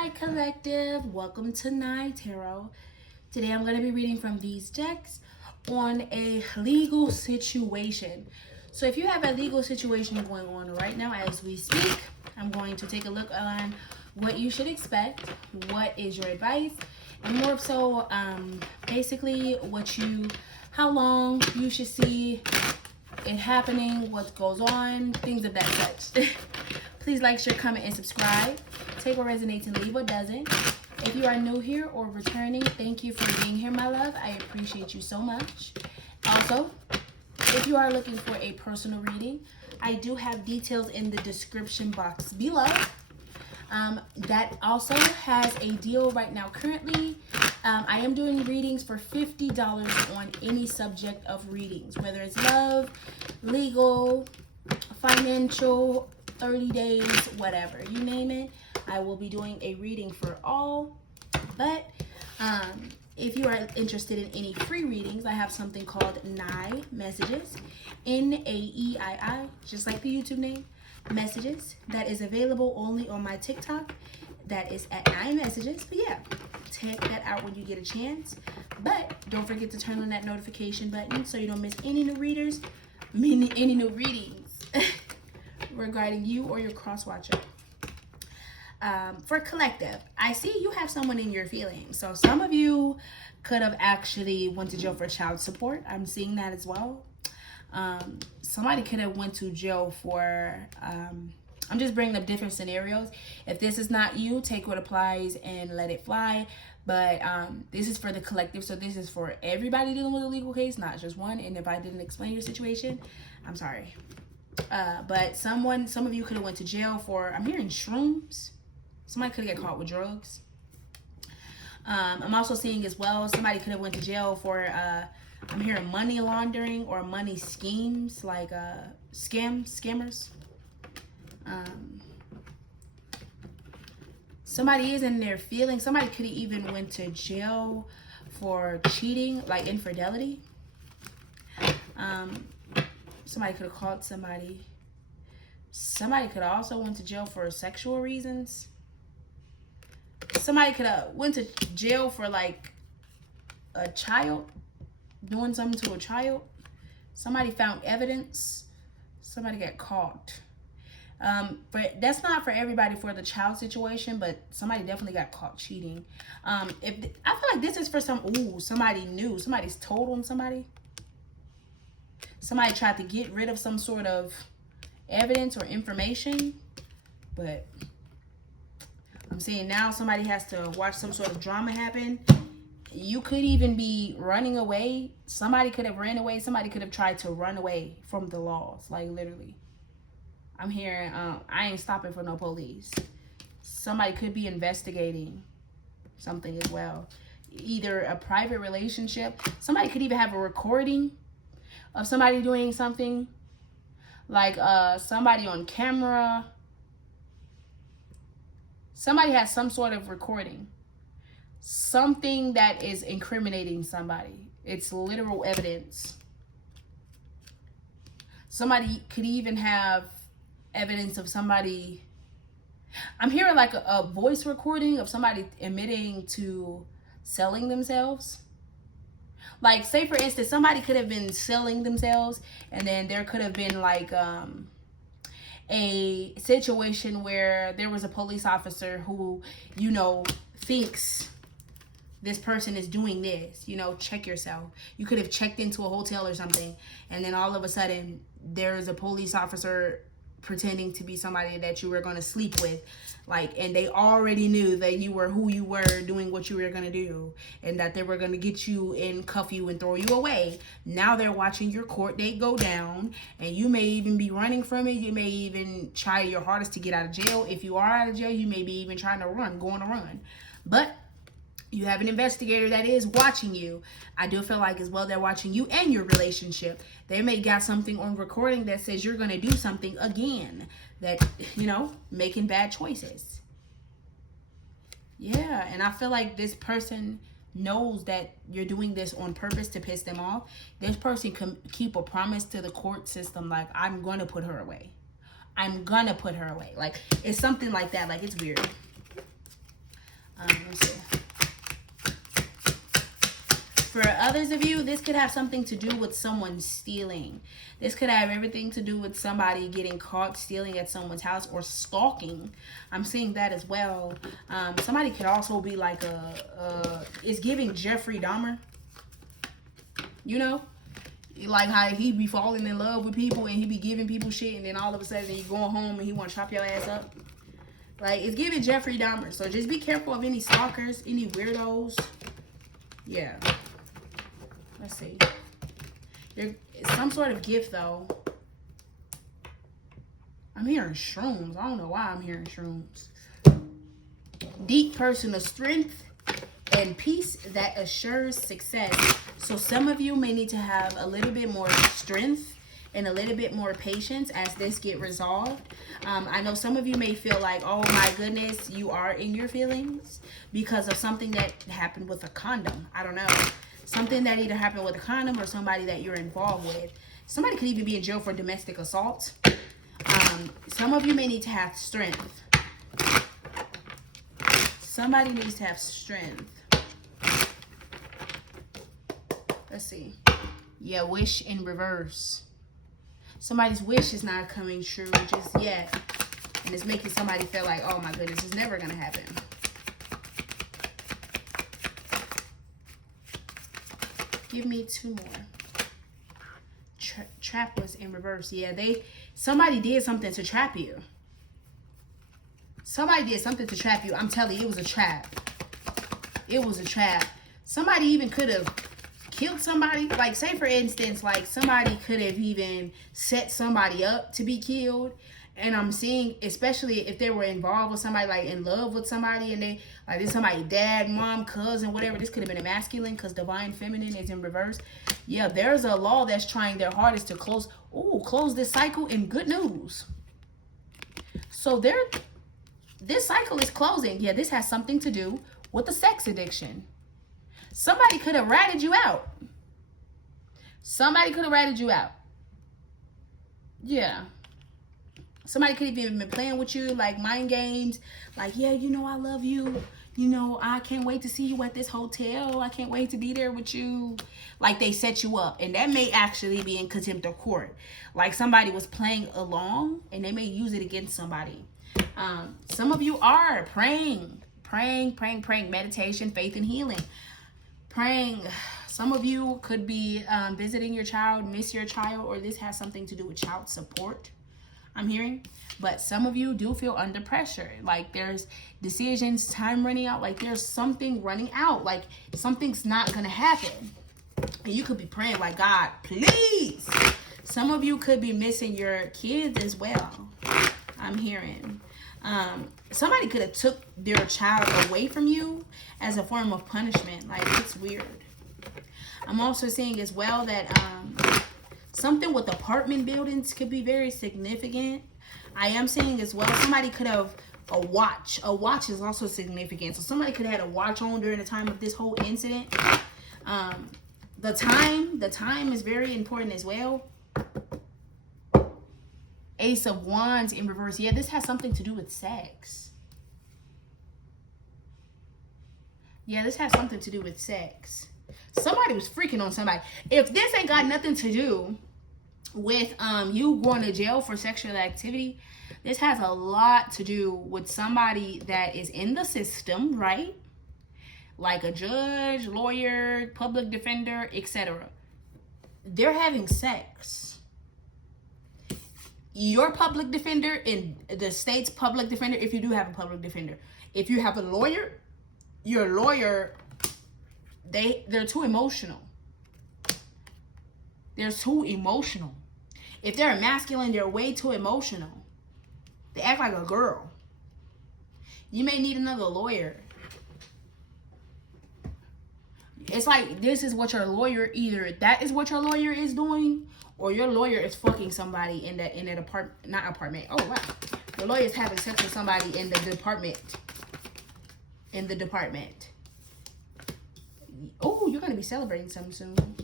Hi collective, welcome to Night Tarot. Today I'm going to be reading from these decks on a legal situation. So if you have a legal situation going on right now as we speak, I'm going to take a look on what you should expect, what is your advice, and more so basically how long you should see it happening, what goes on, things of that such. Please like, share, comment, and subscribe. Take what resonates and leave what doesn't. If you are new here or returning, thank you for being here, my love. I appreciate you so much. Also, if you are looking for a personal reading, I do have details in the description box below. That also has a deal right now currently. I am doing readings for $50 on any subject of readings, whether it's love, legal, financial, 30 days, whatever, you name it. I will be doing a reading for all. But if you are interested in any free readings, I have something called NAEI Messages, Naeii, just like the YouTube name, Messages, that is available only on my TikTok. That is at NAEI Messages. But yeah, check that out when you get a chance. But don't forget to turn on that notification button so you don't miss any new readings regarding you or your cross watcher. For collective, I see you have someone in your feelings. So some of you could have actually went to jail for child support. I'm seeing that as well. Somebody could have went to jail for, I'm just bringing up different scenarios. If this is not you, take what applies and let it fly. But this is for the collective. So this is for everybody dealing with a legal case, not just one. And if I didn't explain your situation, I'm sorry. But some of you could have went to jail for, I'm hearing shrooms. Somebody could have got caught with drugs. I'm also seeing as well, somebody could have went to jail for, I'm hearing money laundering or money schemes, like scammers. Somebody is in their feelings. Somebody could have even went to jail for cheating, like infidelity. Somebody could have caught somebody. Somebody could have also went to jail for sexual reasons. Somebody could have went to jail for like a child, doing something to a child. Somebody found evidence. Somebody got caught. But that's not for everybody for the child situation, but somebody definitely got caught cheating. I feel like this is for somebody new. Somebody's told on somebody. Somebody tried to get rid of some sort of evidence or information, but I'm seeing now somebody has to watch some sort of drama happen. You could even be running away. Somebody could have ran away. Somebody could have tried to run away from the laws, like literally. I'm hearing, I ain't stopping for no police. Somebody could be investigating something as well. Either a private relationship. Somebody could even have a recording of somebody doing something, like somebody on camera. Somebody has some sort of recording, something that is incriminating somebody. It's literal evidence. Somebody could even have evidence of somebody. I'm hearing like a voice recording of somebody admitting to selling themselves. Like, say for instance, somebody could have been selling themselves, and then there could have been like a situation where there was a police officer who, thinks this person is doing this, check yourself. You could have checked into a hotel or something, and then all of a sudden there's a police officer pretending to be somebody that you were going to sleep with, and they already knew that you were who you were, doing what you were going to do, and that they were going to get you and cuff you and throw you away. Now they're watching your court date go down, and you may even be running from it. You may even try your hardest to get out of jail. If you are out of jail, you may be even trying to go on a run. But you have an investigator that is watching you. I do feel like as well they're watching you and your relationship. They may got something on recording that says you're going to do something again. That, making bad choices. Yeah, and I feel like this person knows that you're doing this on purpose to piss them off. This person can keep a promise to the court system, like, I'm going to put her away. I'm going to put her away. Like, it's something like that. Like, it's weird. Let's see. For others of you, this could have something to do with someone stealing. This could have everything to do with somebody getting caught stealing at someone's house or stalking. I'm seeing that as well. Somebody could also be like it's giving Jeffrey Dahmer. You know? Like how he be falling in love with people and he be giving people shit, and then all of a sudden you going home and he want to chop your ass up. Like, it's giving Jeffrey Dahmer. So just be careful of any stalkers, any weirdos. Yeah. Let's see. There's some sort of gift, though. I'm hearing shrooms. I don't know why I'm hearing shrooms. Deep personal strength and peace that assures success. So some of you may need to have a little bit more strength and a little bit more patience as this get resolved. I know some of you may feel like, oh my goodness, you are in your feelings because of something that happened with a condom. I don't know. Something that either happened with a condom or somebody that you're involved with. Somebody could even be in jail for domestic assault. Some of you may need to have strength. Somebody needs to have strength. Let's see. Yeah, wish in reverse. Somebody's wish is not coming true just yet. And it's making somebody feel like, oh my goodness, it's never going to happen. Give me two more. Trap was in reverse. Yeah, somebody did something to trap you. Somebody did something to trap you. I'm telling you, it was a trap. It was a trap. Somebody even could have killed somebody. Like, say for instance, like somebody could have even set somebody up to be killed. And I'm seeing, especially if they were involved with somebody, like in love with somebody, and they, like, this somebody's dad, mom, cousin, whatever. This could have been a masculine because divine feminine is in reverse. Yeah, there's a law that's trying their hardest to close this cycle, and good news. So this cycle is closing. Yeah, this has something to do with the sex addiction. Somebody could have ratted you out. Somebody could have ratted you out. Yeah. Somebody could have even been playing with you, like mind games. Like, yeah, you know, I love you. You know, I can't wait to see you at this hotel. I can't wait to be there with you. Like, they set you up. And that may actually be in contempt of court. Like, somebody was playing along and they may use it against somebody. Some of you are praying. Meditation, faith, and healing. Praying. Some of you could be visiting your child, miss your child, or this has something to do with child support. I'm hearing. But some of you do feel under pressure. Like, there's decisions, time running out. Like, there's something running out. Like, something's not going to happen. And you could be praying like, God, please. Some of you could be missing your kids as well. I'm hearing. Somebody could have took their child away from you as a form of punishment. Like, it's weird. I'm also seeing as well that something with apartment buildings could be very significant. I am seeing as well, somebody could have a watch. A watch is also significant. So somebody could have had a watch on during the time of this whole incident. The time is very important as well. Ace of Wands in reverse. Yeah, this has something to do with sex. Yeah, this has something to do with sex. Somebody was freaking on somebody. If this ain't got nothing to do with you going to jail for sexual activity, this has a lot to do with somebody that is in the system, right? Like a judge, lawyer, public defender, etc. They're having sex. Your public defender and the state's public defender, if you do have a public defender. If you have a lawyer, your lawyer, they're too emotional. They're too emotional. If they're masculine, they're way too emotional. They act like a girl. You may need another lawyer. It's like, this is what your lawyer, either that is what your lawyer is doing, or your lawyer is fucking somebody in that apartment. Oh wow. Your lawyer is having sex with somebody in the department. Oh, you're gonna be celebrating something soon.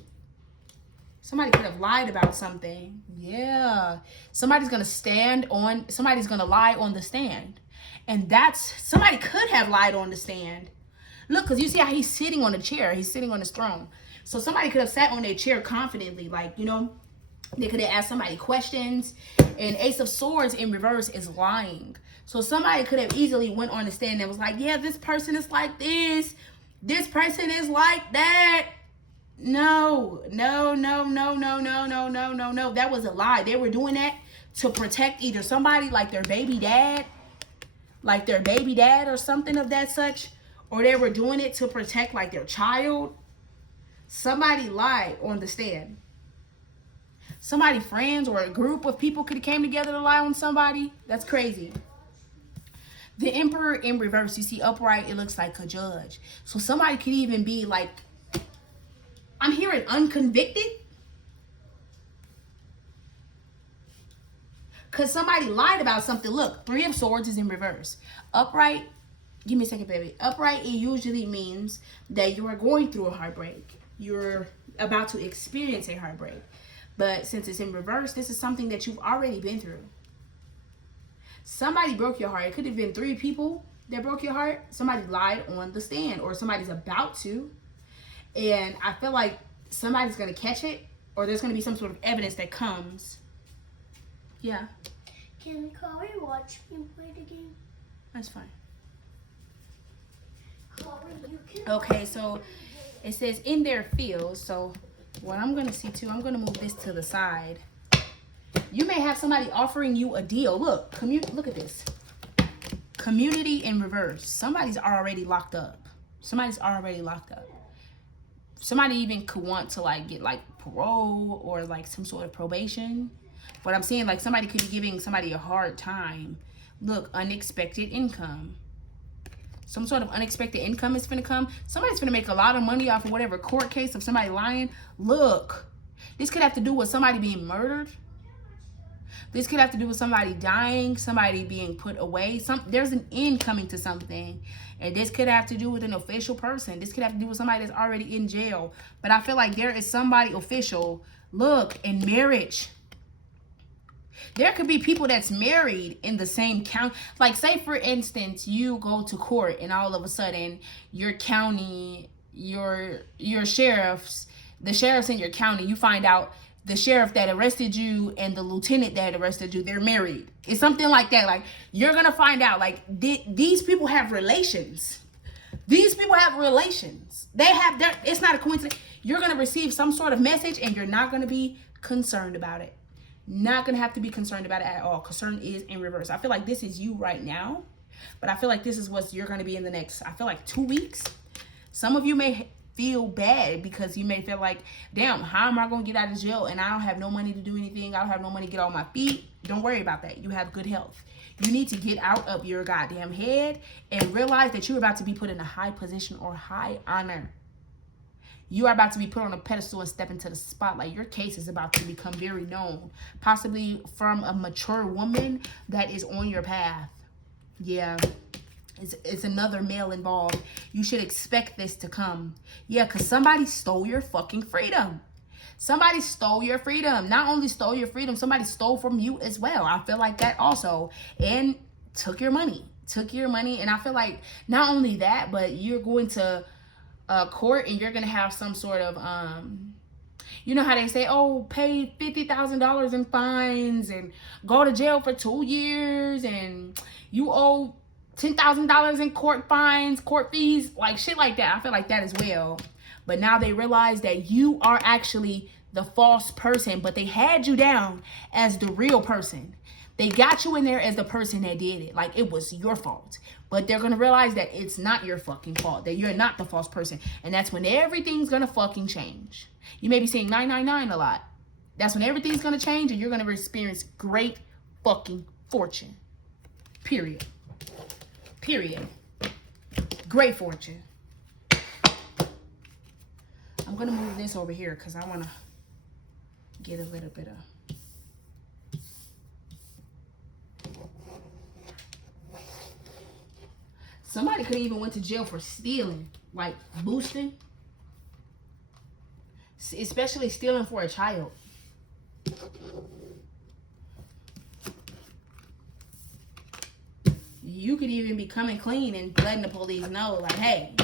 Somebody could have lied about something. Yeah. Somebody's gonna lie on the stand. And that's, somebody could have lied on the stand. Look, because you see how he's sitting on a chair. He's sitting on his throne. So somebody could have sat on their chair confidently. Like, you know, they could have asked somebody questions. And Ace of Swords in reverse is lying. So somebody could have easily went on the stand and was like, yeah, this person is like this. This person is like that. No. That was a lie. They were doing that to protect either somebody like their baby dad or something of that such, or they were doing it to protect like their child. Somebody lied on the stand. Somebody, friends or a group of people could have came together to lie on somebody. That's crazy. The Emperor in reverse, you see upright, it looks like a judge. So somebody could even be like, I'm hearing unconvicted. Because somebody lied about something. Look, Three of Swords is in reverse. Upright, give me a second, baby. Upright, it usually means that you are going through a heartbreak. You're about to experience a heartbreak. But since it's in reverse, this is something that you've already been through. Somebody broke your heart. It could have been 3 people that broke your heart. Somebody lied on the stand, or somebody's about to. And I feel like somebody's going to catch it, or there's going to be some sort of evidence that comes. Yeah. Can Chloe watch me play the game? That's fine. Chloe, you can. Okay, so it says in their fields. So what I'm going to see too, I'm going to move this to the side. You may have somebody offering you a deal. Look, look at this. Community in reverse. Somebody's already locked up. Somebody's already locked up. Somebody even could want to like get like parole or like some sort of probation. But I'm saying like somebody could be giving somebody a hard time. Look, unexpected income. Some sort of unexpected income is finna come. Somebody's finna make a lot of money off of whatever court case of somebody lying. Look, this could have to do with somebody being murdered. This could have to do with somebody dying, somebody being put away. There's an end coming to something. And this could have to do with an official person. This could have to do with somebody that's already in jail. But I feel like there is somebody official. Look, in marriage. There could be people that's married in the same county. Like, say, for instance, you go to court and all of a sudden your county, your sheriffs, the sheriffs in your county, you find out the sheriff that arrested you and the lieutenant that arrested you, they're married. It's something like that. Like, you're going to find out, like, these people have relations. These people have relations. They have their, it's not a coincidence. You're going to receive some sort of message and you're not going to be concerned about it. Not going to have to be concerned about it at all. Concern is in reverse. I feel like this is you right now, but I feel like this is what you're going to be in the next, I feel like 2 weeks. Some of you may feel bad because you may feel like, damn, how am I going to get out of jail and I don't have no money to do anything? I don't have no money to get on my feet. Don't worry about that. You have good health. You need to get out of your goddamn head and realize that you're about to be put in a high position or high honor. You are about to be put on a pedestal and step into the spotlight. Your case is about to become very known, possibly from a mature woman that is on your path. Yeah. It's another male involved. You should expect this to come. Yeah, because somebody stole your fucking freedom. Somebody stole your freedom. Not only stole your freedom, somebody stole from you as well. I feel like that also. And took your money. Took your money. And I feel like not only that, but you're going to court and you're going to have some sort of, you know how they say, oh, pay $50,000 in fines and go to jail for 2 years and you owe $10,000 in court fines, court fees, like shit like that. I feel like that as well. But now they realize that you are actually the false person, but they had you down as the real person. They got you in there as the person that did it. Like it was your fault. But they're going to realize that it's not your fucking fault, that you're not the false person. And that's when everything's going to fucking change. You may be saying 999 a lot. That's when everything's going to change and you're going to experience great fucking fortune. Period. Period. Great fortune. I'm going to move this over here because I want to get a little bit of... Somebody could even went to jail for stealing, like boosting. Especially stealing for a child. you could even be coming clean and letting the police know, like, hey,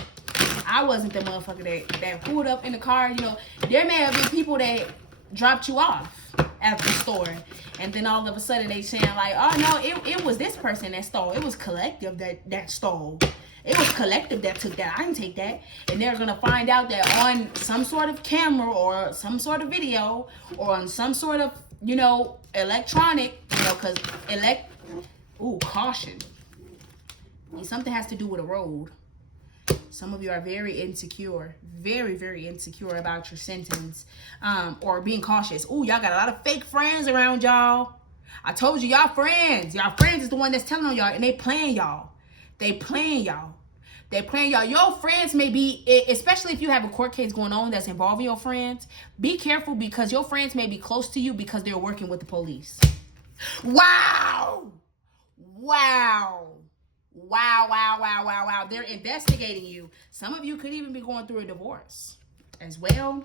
I wasn't the motherfucker that pulled up in the car. You know, there may have been people that dropped you off at the store, and then all of a sudden they saying like, oh no, it was this person that stole. It was collective that stole. It was collective that took that. I didn't take that. And they're gonna find out that on some sort of camera or some sort of video or on some sort of, you know, electronic, you know, because caution. Something has to do with a road. Some of you are very insecure, very, very insecure about your sentence, or being cautious. Ooh, y'all got a lot of fake friends around y'all. I told you, y'all friends. Y'all friends is the one that's telling on y'all, and they playing y'all. They playing y'all. They playing y'all. Your friends may be, especially if you have a court case going on that's involving your friends, be careful because your friends may be close to you because they're working with the police. Wow. Wow. Wow, wow, wow, wow, wow. They're investigating you. Some of you could even be going through a divorce as well.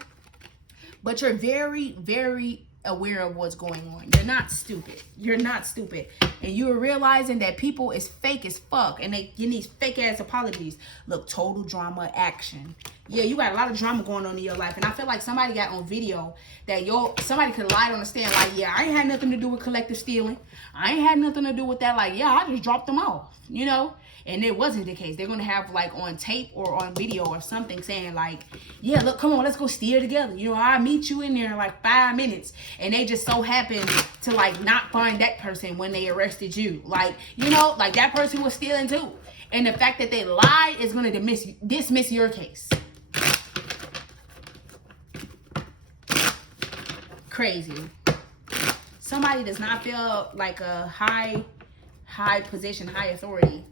But you're very, very aware of what's going on. You're not stupid. You're not stupid. And you're realizing that people is fake as fuck. And they give these fake ass apologies. Look, total drama action. Yeah, you got a lot of drama going on in your life. And I feel like somebody got on video that somebody could lie on the stand like, yeah, I ain't had nothing to do with collective stealing. I ain't had nothing to do with that. Like, yeah, I just dropped them off, you know? And it wasn't the case. They're going to have like on tape or on video or something saying like, yeah, look, come on, let's go steal together. You know, I'll meet you in there in like 5 minutes. And they just so happened to like not find that person when they arrested you. Like, you know, like that person was stealing too. And the fact that they lied is going to dismiss your case. Crazy. Somebody does not feel like a high position, high authority.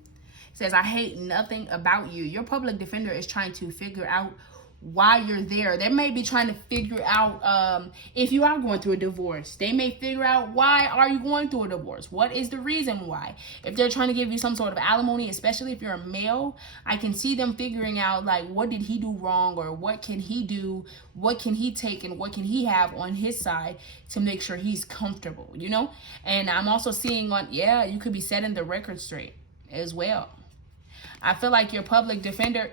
Says, I hate nothing about you. Your public defender is trying to figure out why you're there. They may be trying to figure out if you are going through a divorce. They may figure out why are you going through a divorce? What is the reason why? If they're trying to give you some sort of alimony, especially if you're a male, I can see them figuring out like what did he do wrong or what can he do? What can he take and what can he have on his side to make sure he's comfortable, you know? And I'm also seeing you could be setting the record straight as well. I feel like your public defender,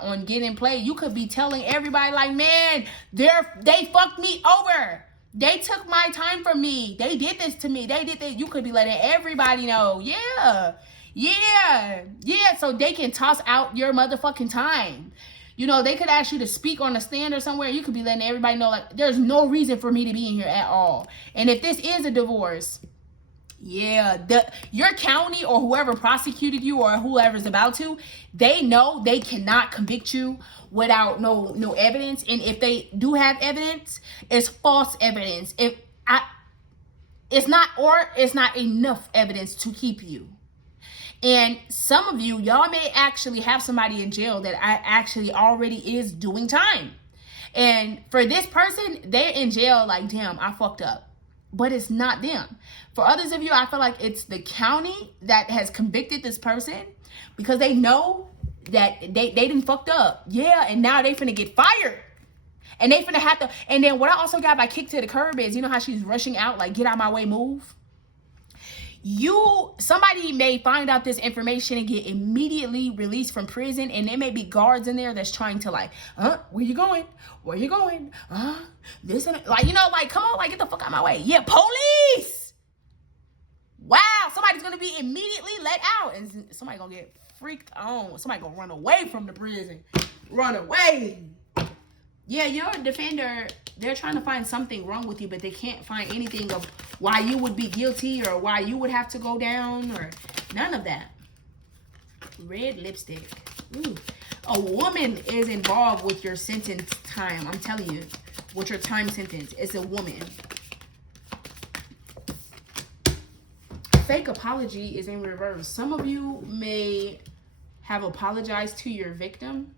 on Get in Play, you could be telling everybody like, man, they fucked me over. They took my time from me. They did this to me. They did that. You could be letting everybody know. Yeah. So they can toss out your motherfucking time. You know, they could ask you to speak on a stand or somewhere. You could be letting everybody know, like, there's no reason for me to be in here at all. And if this is a divorce, your county or whoever prosecuted you or whoever's about to, they know they cannot convict you without no evidence. And if they do have evidence, it's false evidence. It's not enough evidence to keep you. And some of y'all may actually have somebody in jail that actually already is doing time. And for this person, they're in jail like, damn, I fucked up. But it's not them. For others of you, I feel like it's the county that has convicted this person because they know that they didn't fucked up. Yeah, and now they finna get fired. And they finna have to. And then what I also got by kicked to the curb is, you know how she's rushing out, like, get out my way, move. Somebody may find out this information and get immediately released from prison, and there may be guards in there that's trying to like, where you going? This and like, you know, like, come on, like, get the fuck out of my way. Yeah, police. Wow, somebody's gonna be immediately let out, and somebody gonna get freaked on. Somebody gonna run away from the prison. Run away. Yeah, your defender, they're trying to find something wrong with you, but they can't find anything of why you would be guilty or why you would have to go down or none of that. Red lipstick. Ooh. A woman is involved with your sentence time. I'm telling you, with your time sentence. It's a woman. Fake apology is in reverse. Some of you may have apologized to your victim.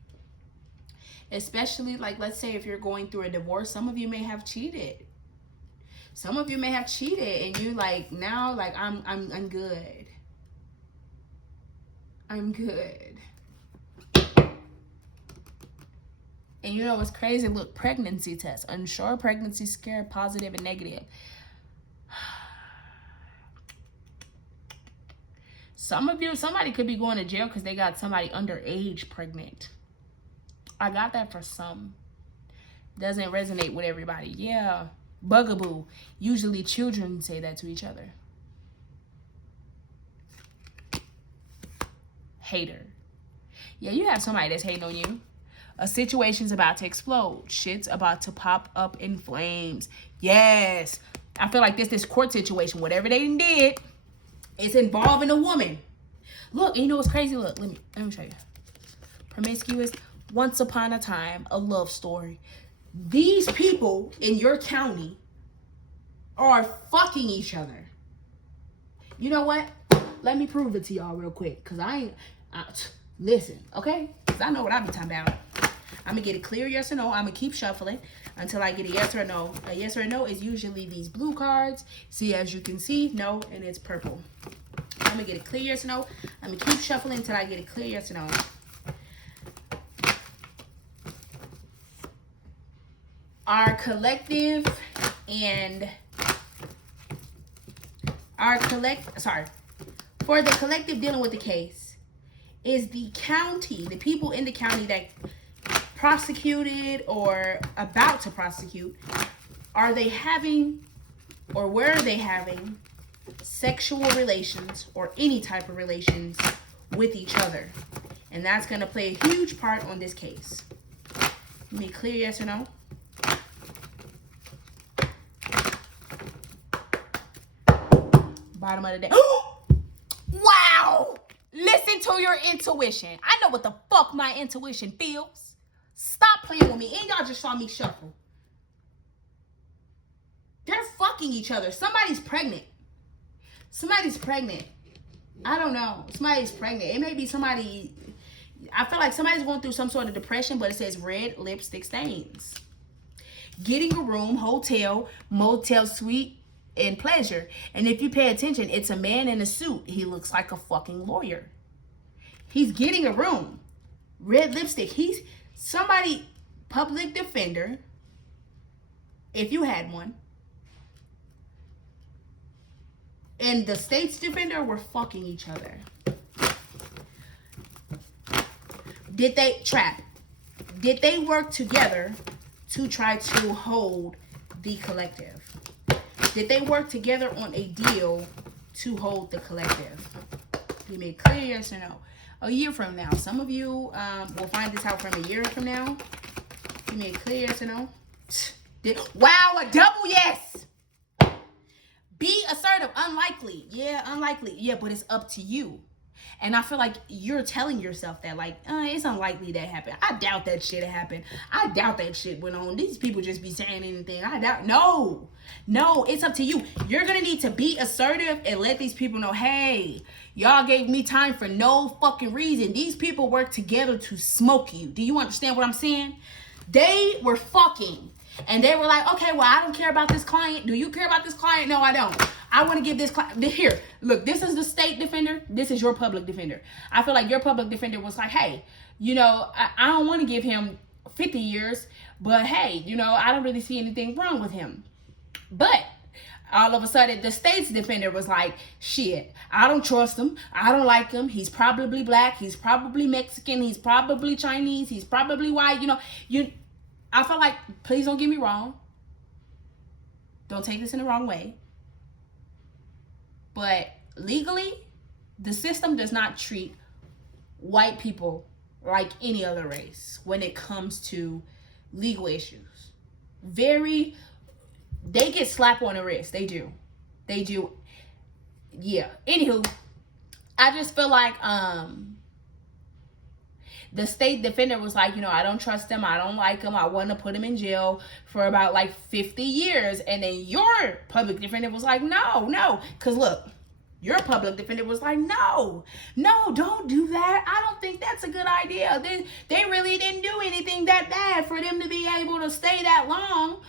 Especially, like, let's say if you're going through a divorce, some of you may have cheated. Some of you may have cheated, and you like now, like, I'm good. I'm good. And you know what's crazy? Look, pregnancy test. Unsure, pregnancy scare, positive and negative. Somebody could be going to jail because they got somebody underage pregnant. I got that for some. Doesn't resonate with everybody. Yeah. Bugaboo. Usually children say that to each other. Hater. Yeah, you have somebody that's hating on you. A situation's about to explode. Shit's about to pop up in flames. Yes. I feel like this court situation, whatever they did, it's involving a woman. Look, you know what's crazy? Look, let me show you. Promiscuous, once upon a time, a love story. These people in your county are fucking each other. You know what? Let me prove it to y'all real quick. Because listen, okay? Because I know what I be talking about. I'm going to get a clear yes or no. I'm going to keep shuffling until I get a yes or no. A yes or no is usually these blue cards. See, as you can see, no, and it's purple. I'm going to get a clear yes or no. I'm going to keep shuffling until I get a clear yes or no. Our collective for the collective dealing with the case is the county, the people in the county that prosecuted or about to prosecute. Are they having or were they having sexual relations or any type of relations with each other? And that's going to play a huge part on this case. Give me a clear yes or no. Bottom of the day. Wow! Listen to your intuition. I know what the fuck my intuition feels. Stop playing with me. And y'all just saw me shuffle. They're fucking each other. Somebody's pregnant. Somebody's pregnant. I don't know. Somebody's pregnant. It may be somebody. I feel like somebody's going through some sort of depression, but it says red lipstick stains. Getting a room, hotel, motel suite, and pleasure. And if you pay attention, it's a man in a suit. He looks like a fucking lawyer. He's getting a room. Red lipstick. He's somebody, public defender, if you had one, and the state's defender were fucking each other. Did they work together to try to hold the collective? Did they work together on a deal to hold the collective? Give me a clear yes or no. A year from now. Some of you will find this out from a year from now. Give me a clear yes or no. Wow, a double yes. Be assertive. Unlikely. Yeah, unlikely. Yeah, but it's up to you. And I feel like you're telling yourself that, like, it's unlikely that happened. I doubt that shit happened. I doubt that shit went on. These people just be saying anything. I doubt. No, it's up to you. You're going to need to be assertive and let these people know, hey, y'all gave me time for no fucking reason. These people work together to smoke you. Do you understand what I'm saying? They were fucking. And they were like, okay, well, I don't care about this client. Do you care about this client? No, I don't. I want to give this client. Here, look, this is the state defender. This is your public defender. I feel like your public defender was like, hey, you know, I don't want to give him 50 years. But, hey, you know, I don't really see anything wrong with him. But all of a sudden, the state's defender was like, shit, I don't trust him. I don't like him. He's probably black. He's probably Mexican. He's probably Chinese. He's probably white. You know, I feel like, please don't get me wrong. Don't take this in the wrong way. But legally, the system does not treat white people like any other race when it comes to legal issues. They get slapped on the wrist. They do. Yeah. Anywho, I just feel like, the state defender was like, you know, I don't trust him. I don't like him. I want to put him in jail for about like 50 years. And then your public defender was like, no. Because look, your public defender was like, no, don't do that. I don't think that's a good idea. They really didn't do anything that bad for them to be able to stay that long.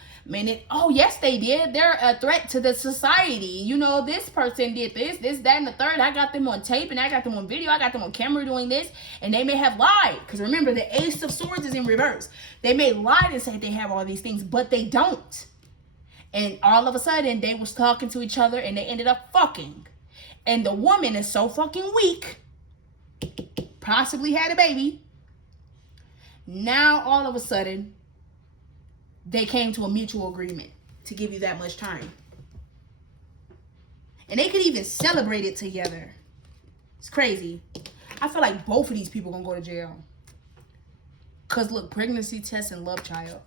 Yes, they did. They're a threat to the society. You know, this person did this, that, and the third. I got them on tape, and I got them on video. I got them on camera doing this, and they may have lied. Because remember, the Ace of Swords is in reverse. They may lie and say they have all these things, but they don't. And all of a sudden, they was talking to each other, and they ended up fucking. and the woman is so fucking weak, possibly had a baby. Now, all of a sudden, they came to a mutual agreement to give you that much time. And they could even celebrate it together. It's crazy. I feel like both of these people gonna go to jail. Because, look, pregnancy test and love child.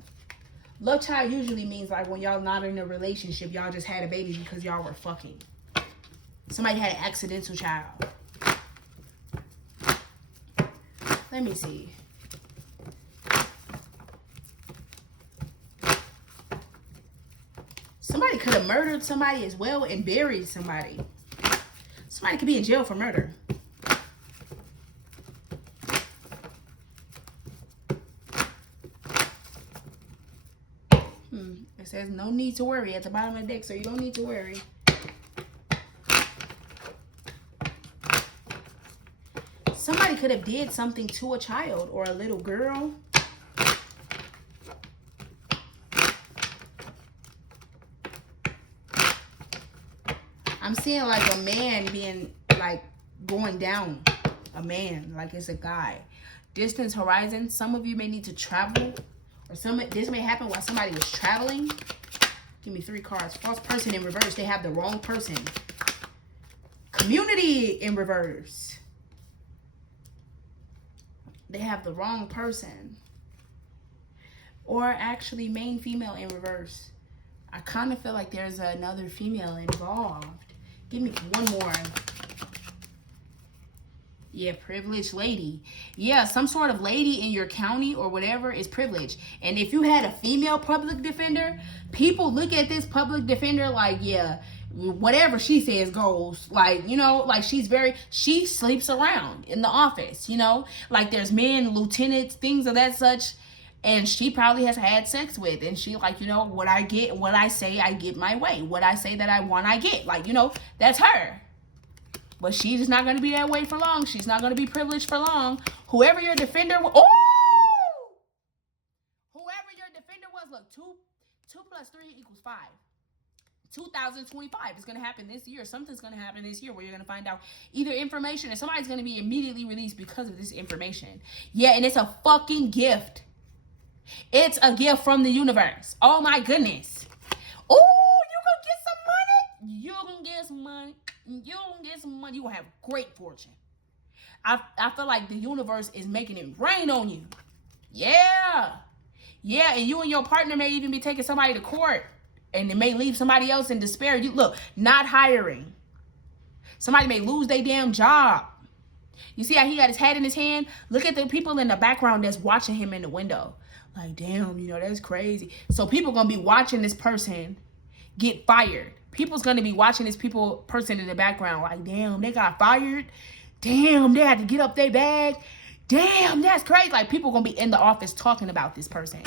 Love child usually means like when y'all not in a relationship, y'all just had a baby because y'all were fucking. Somebody had an accidental child. Let me see. Somebody could have murdered somebody as well and buried somebody. Somebody could be in jail for murder. It says no need to worry at the bottom of the deck, so you don't need to worry. Somebody could have did something to a child or a little girl. I'm seeing like a man being like going down. A man, like it's a guy. Distance horizon. Some of you may need to travel. Or this may happen while somebody was traveling. Give me 3 cards. False person in reverse. They have the wrong person. Community in reverse. They have the wrong person. Or actually main female in reverse. I kind of feel like there's another female involved. Give me one more. Yeah, privileged lady. Yeah, some sort of lady in your county or whatever is privileged. And if you had a female public defender, people look at this public defender like, yeah, whatever she says goes. Like, you know, like she sleeps around in the office, you know. Like there's men, lieutenants, things of that such. And she probably has had sex with. And she like, you know, what I get, what I say, I get my way. What I say that I want, I get. Like, you know, that's her. But she's not going to be that way for long. She's not going to be privileged for long. Whoever your defender was. Oh! Whoever your defender was. Look, 2 plus 3 equals 5. 2025 is going to happen this year. Something's going to happen this year where you're going to find out either information, and somebody's going to be immediately released because of this information. Yeah, and it's a fucking gift. It's a gift from the universe. Oh my goodness. Oh, you gonna get some money? You gonna get some money. You gonna get some money. You gonna have great fortune. I feel like the universe is making it rain on you. Yeah. Yeah, and you and your partner may even be taking somebody to court. And it may leave somebody else in despair. You look, not hiring. Somebody may lose their damn job. You see how he got his hat in his hand? Look at the people in the background that's watching him in the window. Like, damn, you know, that's crazy. So people going to be watching this person get fired. People's going to be watching this person in the background. Like, damn, they got fired. Damn, they had to get up their bag. Damn, that's crazy. Like, people going to be in the office talking about this person.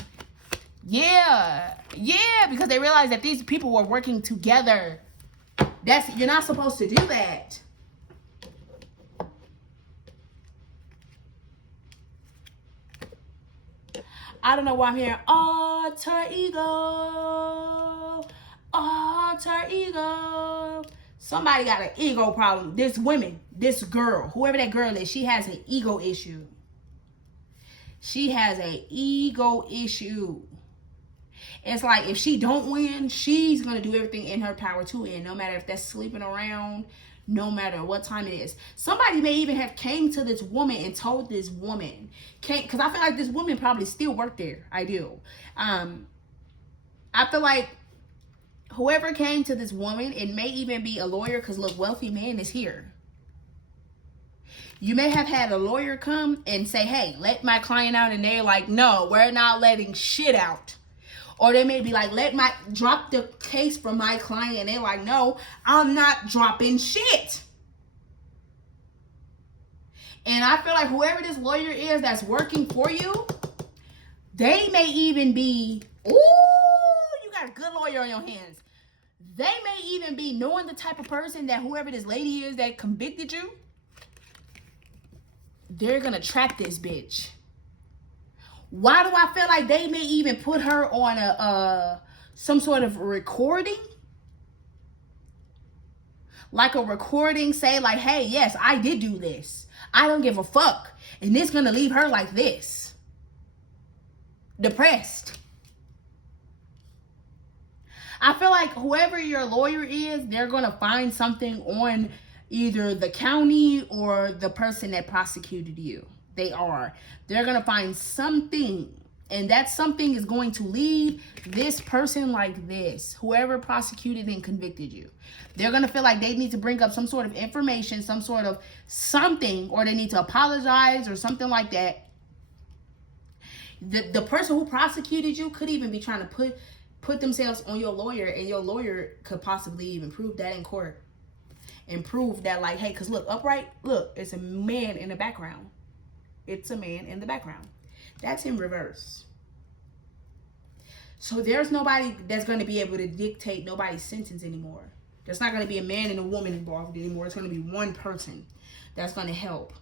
Yeah. Yeah, because they realize that these people were working together. You're not supposed to do that. I don't know why I'm hearing alter ego. Alter ego. Somebody got an ego problem. This girl, whoever that girl is, she has an ego issue. She has an ego issue. It's like if she don't win, she's going to do everything in her power to win. No matter if that's sleeping around, no matter what time it is. Somebody may even have came to this woman and told this woman. Because I feel like this woman probably still worked there. I do. I feel like whoever came to this woman, it may even be a lawyer. Because look, wealthy man is here. You may have had a lawyer come and say, hey, let my client out. And they're like, no, we're not letting shit out. Or they may be like, drop the case for my client. And they're like, no, I'm not dropping shit. And I feel like whoever this lawyer is that's working for you, they may even be, ooh, you got a good lawyer on your hands. They may even be knowing the type of person that whoever this lady is that convicted you, they're going to trap this bitch. Why do I feel like they may even put her on some sort of recording? like a recording say like, hey, yes, I did do this. I don't give a fuck. And this gonna leave her like this. Depressed. I feel like whoever your lawyer is, they're gonna find something on either the county or the person that prosecuted you. They're gonna find something, and that something is going to leave this person like this. Whoever prosecuted and convicted you, they're gonna feel like they need to bring up some sort of information, some sort of something, or they need to apologize or something like that. The person who prosecuted you could even be trying to put themselves on your lawyer, and your lawyer could possibly even prove that in court and prove that, like, hey, because look, upright, look, it's a man in the background. It's a man in the background. That's in reverse. So there's nobody that's going to be able to dictate nobody's sentence anymore. There's not going to be a man and a woman involved anymore. It's going to be one person that's going to help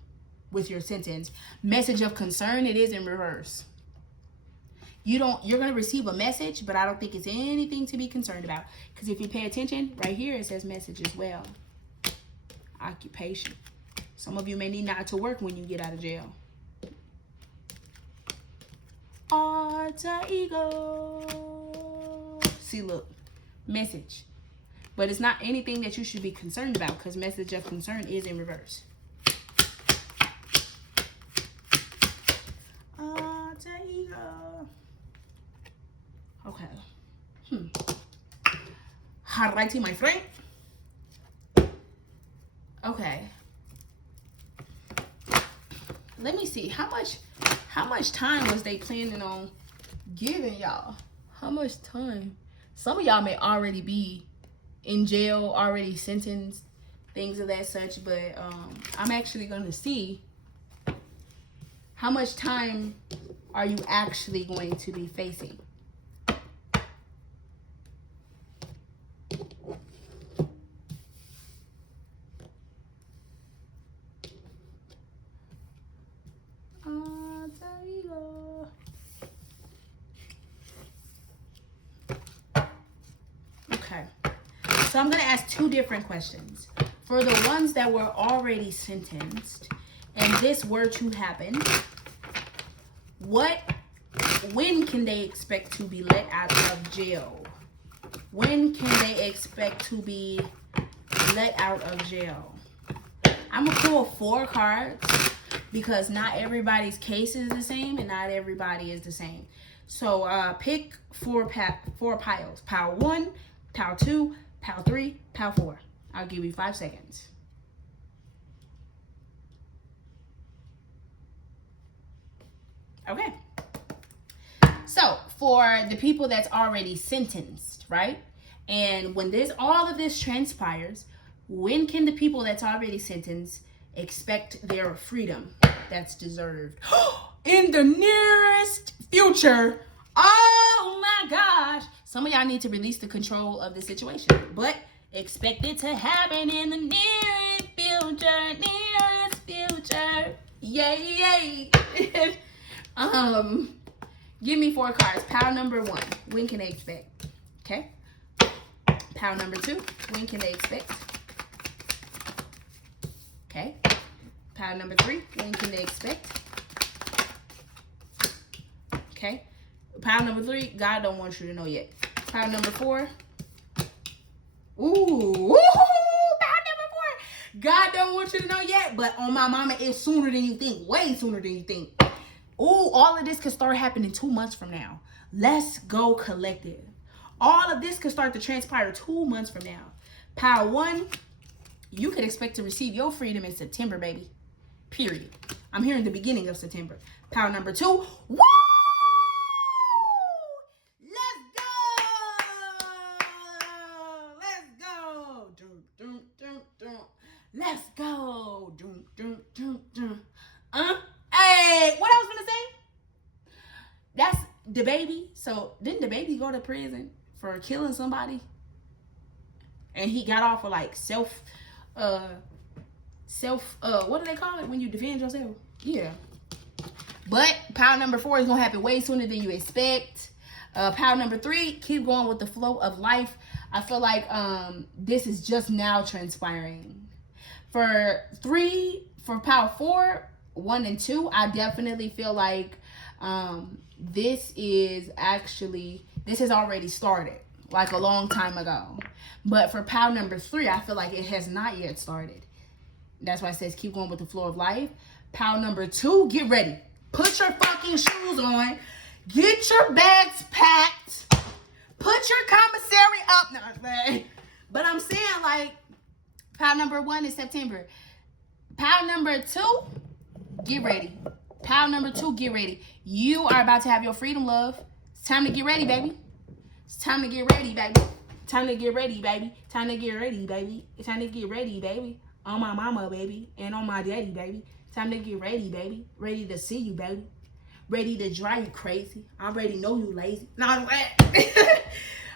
with your sentence. Message of concern, it is in reverse. You're going to receive a message, but I don't think it's anything to be concerned about. Because if you pay attention, right here it says message as well. Occupation. Some of you may need not to work when you get out of jail. Alter ego. See, look, message. But it's not anything that you should be concerned about, because message of concern is in reverse. Alter ego. Okay. Alrighty, my friend. Okay. Let me see. How much time was they planning on giving y'all? How much time? Some of y'all may already be in jail, already sentenced, things of that such, but I'm actually going to see how much time are you actually going to be facing. Okay, so I'm going to ask two different questions. For the ones that were already sentenced and this were to happen, when can they expect to be let out of jail? When can they expect to be let out of jail? I'm going to pull 4 cards because not everybody's case is the same and not everybody is the same. So pick 4 piles. Pile 1, pile 2, pile 3, pile 4. I'll give you 5 seconds. Okay. So for the people that's already sentenced, right? And when all of this transpires, when can the people that's already sentenced expect their freedom that's deserved? In the nearest future. Oh my gosh. Some of y'all need to release the control of the situation, but expect it to happen in the nearest future. Yay. Give me 4 cards. Pile number 1. When can they expect? Okay. Pile number 2. When can they expect? Okay. Pile number 3. When can they expect? Okay. Pile number 3. God don't want you to know yet. Pile number 4. Ooh. Pile number 4. God don't want you to know yet, but on my mama, it's sooner than you think. Way sooner than you think. Ooh, all of this could start happening 2 months from now. Let's go collective. All of this could start to transpire 2 months from now. Pile 1, you could expect to receive your freedom in September, baby. Period. I'm hearing the beginning of September. Pile number 2, woo! Let's go! Let's go! Hey, what I was gonna say? That's the baby. So didn't the baby go to prison for killing somebody? And he got off for like what do they call it when you defend yourself? Yeah. But pile number 4 is gonna happen way sooner than you expect. Pile number 3, keep going with the flow of life. I feel like this is just now transpiring. For pile 4, 1 and 2, I definitely feel like this has already started like a long time ago. But for pile number 3, I feel like it has not yet started. That's why it says keep going with the flow of life. Pile number 2, get ready. Put your fucking shoes on. Get your bags packed. Put your commissary up. No, man. But I'm saying, like, pile number 1 is September. Pile number 2, get ready. Pile number 2, get ready. You are about to have your freedom, love. It's time to get ready, baby. It's time to get ready, baby. Time to get ready, baby. Time to get ready, baby. It's time to get ready, baby. On my mama, baby. And on my daddy, baby. Time to get ready, baby. Ready to see you, baby. Ready to drive you crazy. I already know you lazy. No,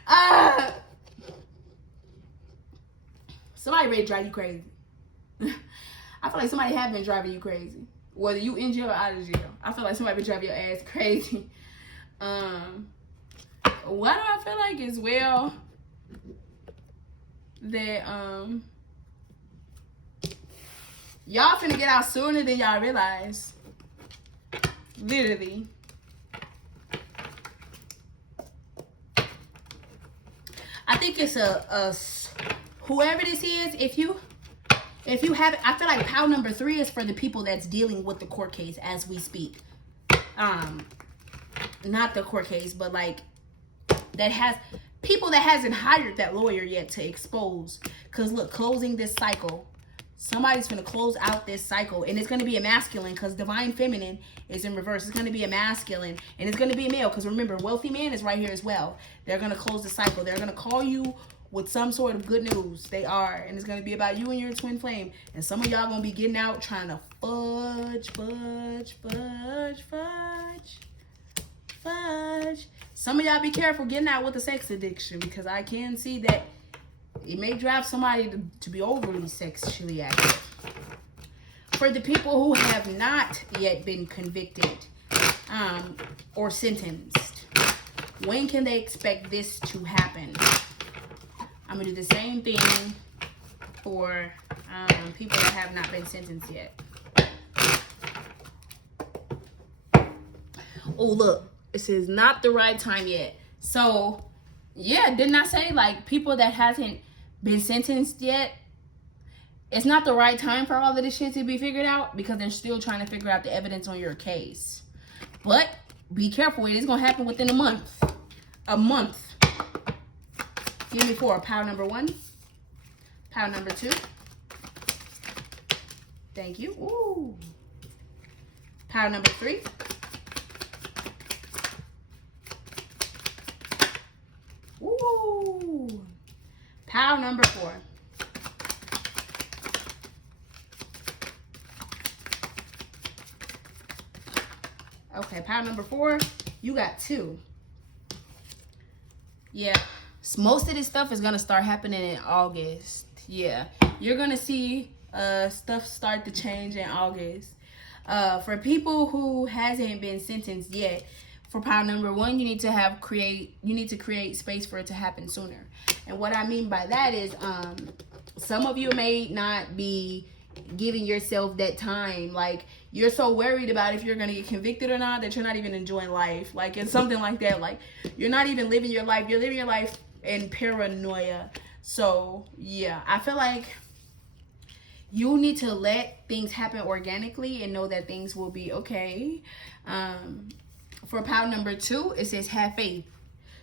I'm somebody ready to drive you crazy. I feel like somebody have been driving you crazy. Whether you in jail or out of jail. I feel like somebody been driving your ass crazy. What do I feel like as well that y'all finna get out sooner than y'all realize. Literally. I think it's a whoever this is, if you have, I feel like pile number 3 is for the people that's dealing with the court case as we speak. Not the court case, but like that has people that hasn't hired that lawyer yet to expose. Cause look, closing this cycle. Somebody's gonna close out this cycle, and it's gonna be a masculine because divine feminine is in reverse. It's gonna be a masculine, and it's gonna be a male because remember, wealthy man is right here as well. They're gonna close the cycle. They're gonna call you with some sort of good news. They are, and it's gonna be about you and your twin flame. And some of y'all gonna be getting out trying to fudge. Some of y'all be careful getting out with a sex addiction because I can see that it may drive somebody to be overly sexually active. For the people who have not yet been convicted or sentenced, when can they expect this to happen? I'm going to do the same thing for people that have not been sentenced yet. Oh, look. It says not the right time yet. So, yeah, didn't I say, like, people that hasn't been sentenced yet, it's not the right time for all of this shit to be figured out because they're still trying to figure out the evidence on your case. But be careful. It is going to happen within a month. A month. Give me 4. Pile number 1. Pile number 2. Thank you. Ooh. Pile number 3. Ooh. Pile number 4. Okay, pile number 4. You got 2. Yeah. Most of this stuff is going to start happening in August. Yeah. You're going to see stuff start to change in August. For people who hasn't been sentenced yet, for pile number 1, you need to create space for it to happen sooner. And what I mean by that is some of you may not be giving yourself that time. Like, you're so worried about if you're going to get convicted or not that you're not even enjoying life. Like, it's something like that. Like, you're not even living your life. You're living your life in paranoia. So, yeah, I feel like you need to let things happen organically and know that things will be okay. For pile number 2, it says have faith.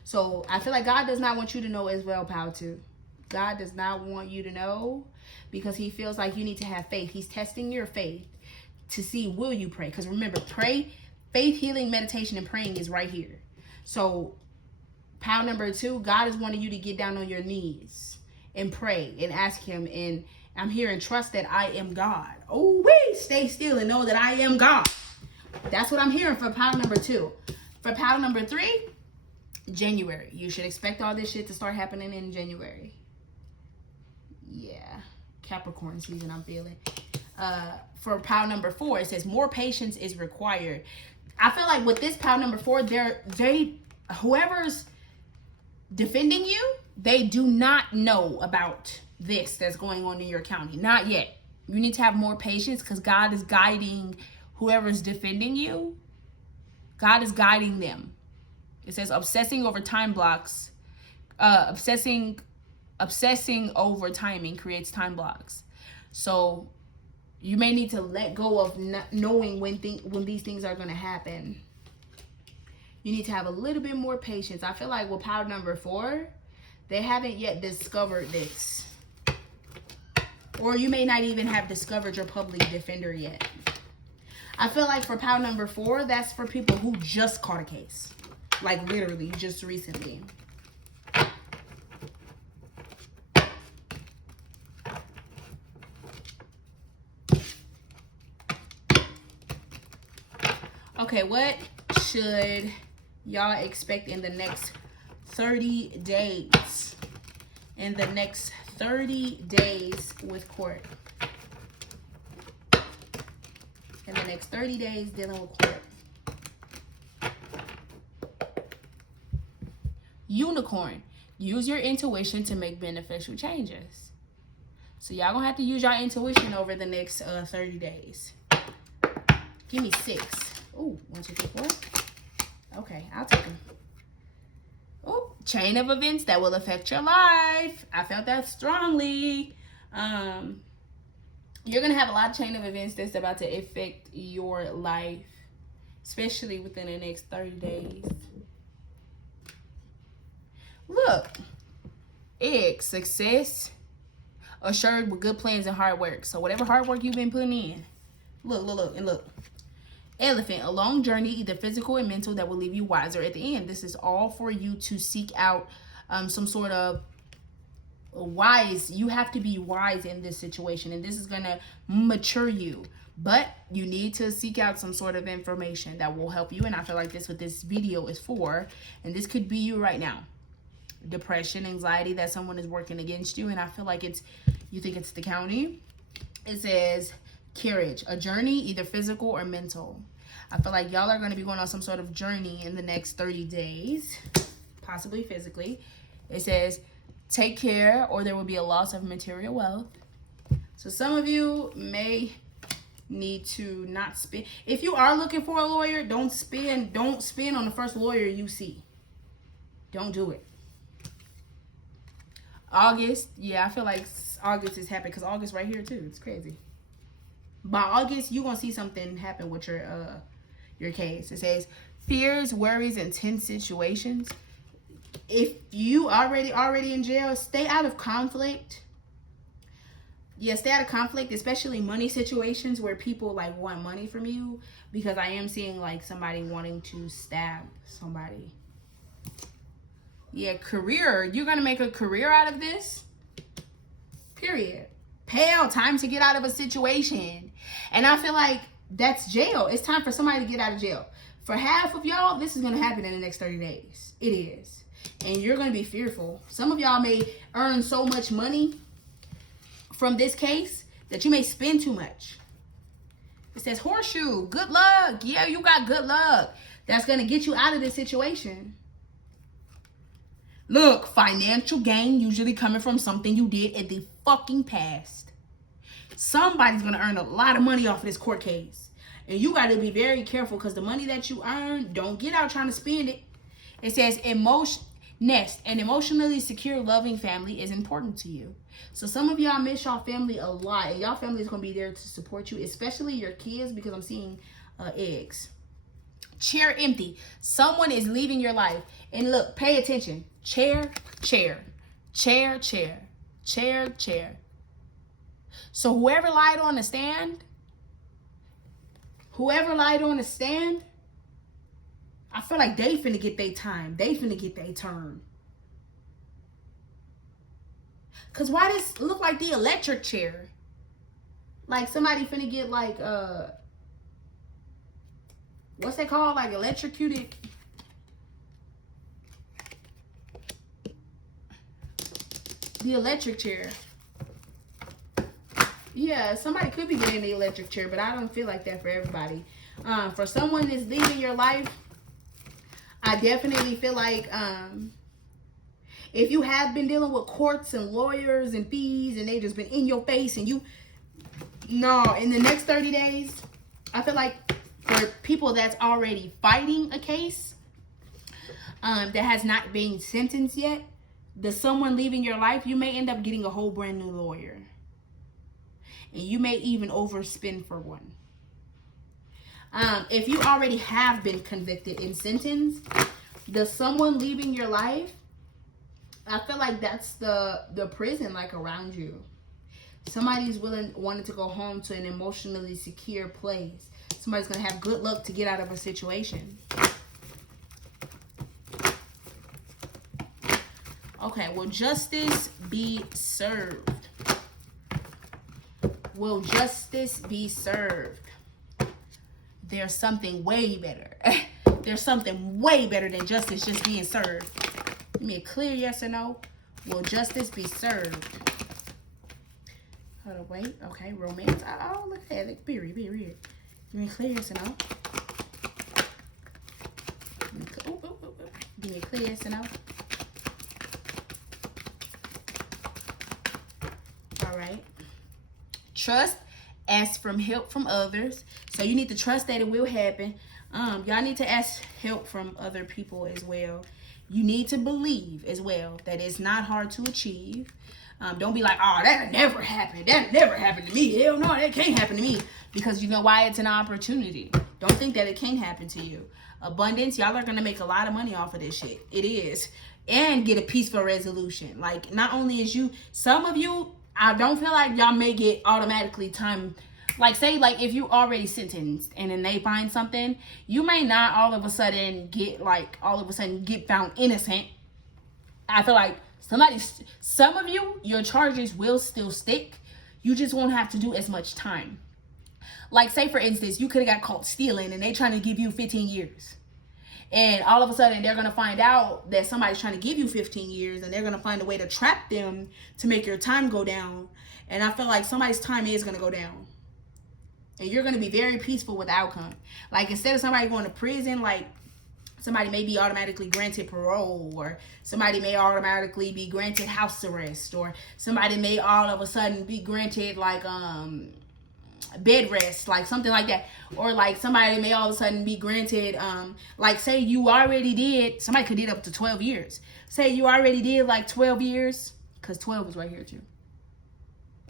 So I feel like God does not want you to know as well, pile 2. God does not want you to know because he feels like you need to have faith. He's testing your faith to see, will you pray? Because remember, faith, healing, meditation, and praying is right here. So pile number 2, God is wanting you to get down on your knees and pray and ask him. And I'm here and trust that I am God. Oh, wait, stay still and know that I am God. That's what I'm hearing for pile number 2. For pile number 3, January. You should expect all this shit to start happening in January. Yeah. Capricorn season, I'm feeling. For pile number 4, it says more patience is required. I feel like with this pile number 4, whoever's defending you, they do not know about this that's going on in your county. Not yet. You need to have more patience because God is guiding whoever's defending you. God is guiding them. It says obsessing over time blocks. Obsessing over timing creates time blocks. So you may need to let go of not knowing when these things are going to happen. You need to have a little bit more patience. I feel like with power number 4, they haven't yet discovered this. Or you may not even have discovered your public defender yet. I feel like for power number 4, that's for people who just caught a case. Like literally just recently. Okay, what should y'all expect in the next 30 days? In the next 30 days with court. In the next 30 days dealing with court. Unicorn. Use your intuition to make beneficial changes. So y'all gonna have to use your intuition over the next 30 days. Give me 6. Ooh, 1, 2, 3, 4. Okay, I'll take them. Oh, chain of events that will affect your life. I felt that strongly. You're going to have a lot of chain of events that's about to affect your life, especially within the next 30 days. Look, egg, success assured with good plans and hard work. So whatever hard work you've been putting in, look. Elephant, a long journey, either physical and mental, that will leave you wiser at the end. This is all for you to seek out some sort of wise. You have to be wise in this situation, and this is going to mature you. But you need to seek out some sort of information that will help you, and I feel like this what this video is for, and this could be you right now. Depression, anxiety, that someone is working against you, and I feel like you think it's the county. It says carriage, a journey, either physical or mental. I feel like y'all are going to be going on some sort of journey in the next 30 days, possibly physically. It says take care or there will be a loss of material wealth. So some of you may need to not spend. If you are looking for a lawyer, don't spend on the first lawyer you see. Don't do it. August, yeah, I feel like August is happening because August right here too. It's crazy. By August, you're gonna see something happen with your case. It says fears, worries, and tense situations. If you already in jail, stay out of conflict. Yeah, stay out of conflict, especially money situations where people like want money from you, because I am seeing like somebody wanting to stab somebody. Yeah, career. You're gonna make a career out of this. Period. Pay out, time to get out of a situation. And I feel like that's jail. It's time for somebody to get out of jail. For half of y'all, this is going to happen in the next 30 days. It is. And you're going to be fearful. Some of y'all may earn so much money from this case that you may spend too much. It says horseshoe. Good luck. Yeah, you got good luck. That's going to get you out of this situation. Look, financial gain usually coming from something you did in the fucking past. Somebody's going to earn a lot of money off of this court case. And you got to be very careful because the money that you earn, don't get out trying to spend it. It says an emotionally secure, loving family is important to you. So some of y'all miss y'all family a lot. And y'all family is going to be there to support you, especially your kids, because I'm seeing eggs. Chair empty. Someone is leaving your life. And look, pay attention. Chair, chair, chair, chair, chair, chair. So whoever lied on the stand, I feel like they finna get their time. They finna get their turn. Cause why does it look like the electric chair? Like somebody finna get like what's that called? Like electrocuted. The electric chair. Yeah, somebody could be getting the electric chair, but I don't feel like that for everybody. For someone that's leaving your life, I definitely feel like if you have been dealing with courts and lawyers and fees and they just been in your face and no, in the next 30 days, I feel like for people that's already fighting a case that has not been sentenced yet, someone leaving your life, you may end up getting a whole brand new lawyer. And you may even overspend for one. If you already have been convicted and sentenced, someone leaving your life, I feel like that's the prison like around you. Somebody's wanting to go home to an emotionally secure place. Somebody's going to have good luck to get out of a situation. Okay, will justice be served? Will justice be served? There's something way better. There's something way better than justice just being served. Give me a clear yes or no. Will justice be served? Hold on, wait. Okay, romance. Oh, look at that. Period. Give me a clear yes or no. Give me a clear yes or no. All right. Trust. Ask for help from others. So you need to trust that it will happen. Y'all need to ask help from other people as well. You need to believe as well that it's not hard to achieve. Don't be like, oh, that never happened. That never happened to me. Hell no, that can't happen to me. Because you know why? It's an opportunity. Don't think that it can't happen to you. Abundance, y'all are going to make a lot of money off of this shit. It is. And get a peaceful resolution. Like, not only is you, some of you, I don't feel like y'all may get automatically time. Like, say, like, if you already sentenced and then they find something, you may not all of a sudden get found innocent. I feel like some of you, your charges will still stick. You just won't have to do as much time. Like, say, for instance, you could have got caught stealing and they trying to give you 15 years. And all of a sudden, they're going to find out that somebody's trying to give you 15 years and they're going to find a way to trap them to make your time go down. And I feel like somebody's time is going to go down. And you're going to be very peaceful with the outcome. Like, instead of somebody going to prison, like, somebody may be automatically granted parole, or somebody may automatically be granted house arrest, or somebody may all of a sudden be granted, like, bed rest, like something like that. Or like somebody may all of a sudden be granted, like, say you already did, somebody could did up to 12 years. Say you already did like 12 years, because 12 is right here too.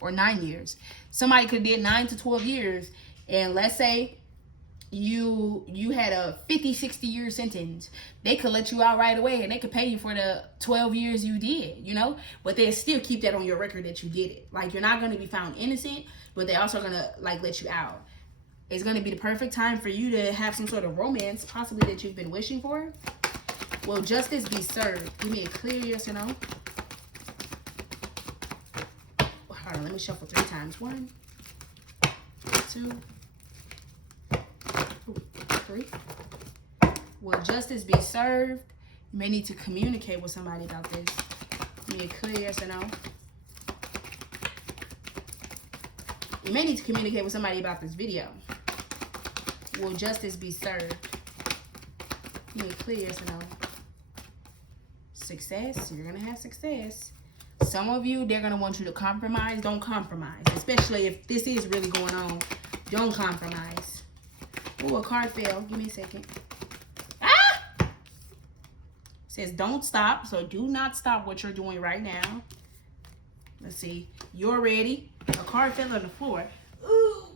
Or 9 years. Somebody could did 9 to 12 years, and let's say you had a 50, 60 year sentence. They could let you out right away and they could pay you for the 12 years you did, you know? But they still keep that on your record that you did it. Like, you're not going to be found innocent, but they're also going to, like, let you out. It's going to be the perfect time for you to have some sort of romance, possibly that you've been wishing for. Will justice be served? Give me a clear yes or no. Hold on, let me shuffle 3 times. 1, 2, 3. Will justice be served? You may need to communicate with somebody about this. Give me a clear yes or no. You may need to communicate with somebody about this video. Will justice be served? Give me a clear yes or no. Success. You're going to have success. Some of you, they're going to want you to compromise. Don't compromise. Especially if this is really going on. Don't compromise. Oh, a card fell. Give me a second. Ah! It says don't stop. So do not stop what you're doing right now. Let's see. You're ready. A card fell on the floor. Ooh.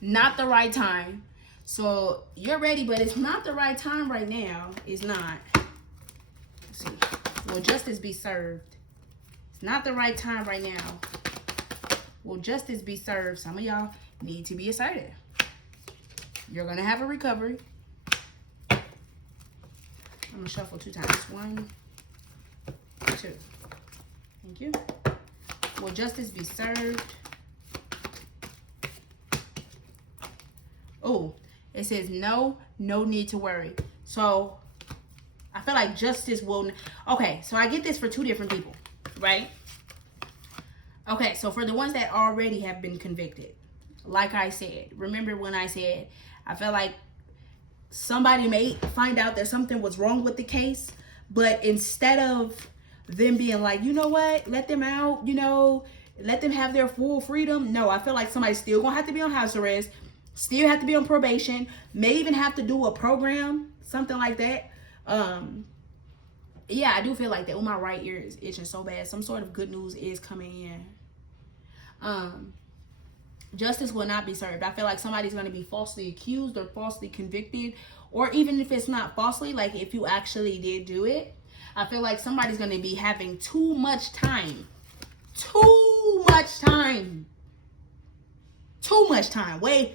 Not the right time. So you're ready, but it's not the right time right now. It's not. Let's see. Will justice be served? It's not the right time right now. Will justice be served? Some of y'all need to be assertive. You're going to have a recovery. I'm going to shuffle 2 times. 1, 2. Thank you. Will justice be served? Oh, it says no need to worry. So I feel like justice will. Okay, so I get this for 2 different people, right? Okay, so for the ones that already have been convicted, like I said, remember when I said I felt like somebody may find out that something was wrong with the case, but instead of them being like, you know what, let them out, you know, let them have their full freedom. No, I feel like somebody's still gonna have to be on house arrest, still have to be on probation, may even have to do a program, something like that. Yeah, I do feel like that. Oh, my right ear is itching so bad. Some sort of good news is coming in. Justice will not be served. I feel like somebody's going to be falsely accused or falsely convicted, or even if it's not falsely, like if you actually did do it, I feel like somebody's going to be having too much time. Too much time. Too much time. Way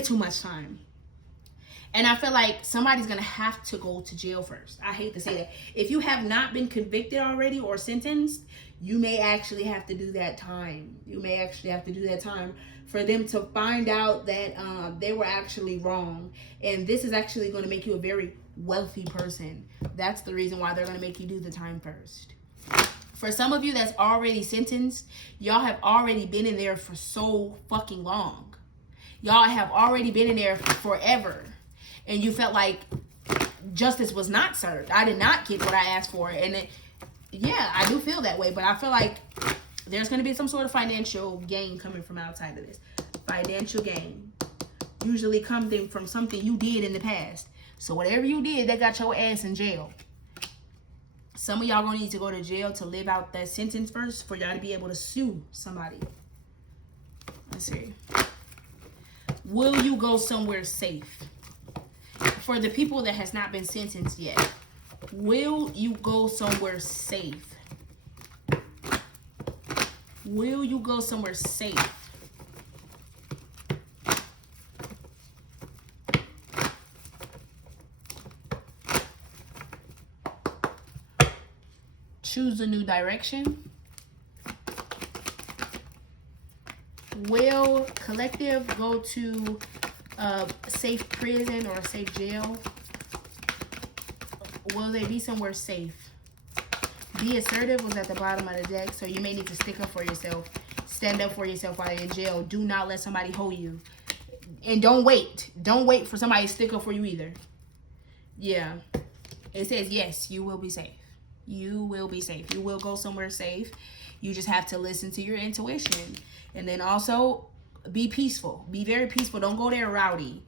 too much time. And I feel like somebody's going to have to go to jail first. I hate to say that. If you have not been convicted already or sentenced, you may actually have to do that time. You may actually have to do that time for them to find out that they were actually wrong. And this is actually going to make you a very wealthy person. That's the reason why they're going to make you do the time first. For some of you that's already sentenced, y'all have already been in there for so fucking long. Y'all have already been in there forever. And you felt like justice was not served. I did not get what I asked for. And yeah, I do feel that way. But I feel like there's going to be some sort of financial gain coming from outside of this. Financial gain. Usually coming from something you did in the past. So whatever you did, that got your ass in jail. Some of y'all going to need to go to jail to live out that sentence first for y'all to be able to sue somebody. Let's see. Will you go somewhere safe? For the people that has not been sentenced yet, will you go somewhere safe? Will you go somewhere safe? Choose a new direction. Will collective go to a safe prison or a safe jail? Will they be somewhere safe? Be assertive was at the bottom of the deck, so you may need to stick up for yourself. Stand up for yourself while you're in jail. Do not let somebody hold you. And don't wait. Don't wait for somebody to stick up for you either. Yeah. It says, yes, you will be safe. You will be safe. You will go somewhere safe. You just have to listen to your intuition. And then also, be peaceful. Be very peaceful. Don't go there rowdy.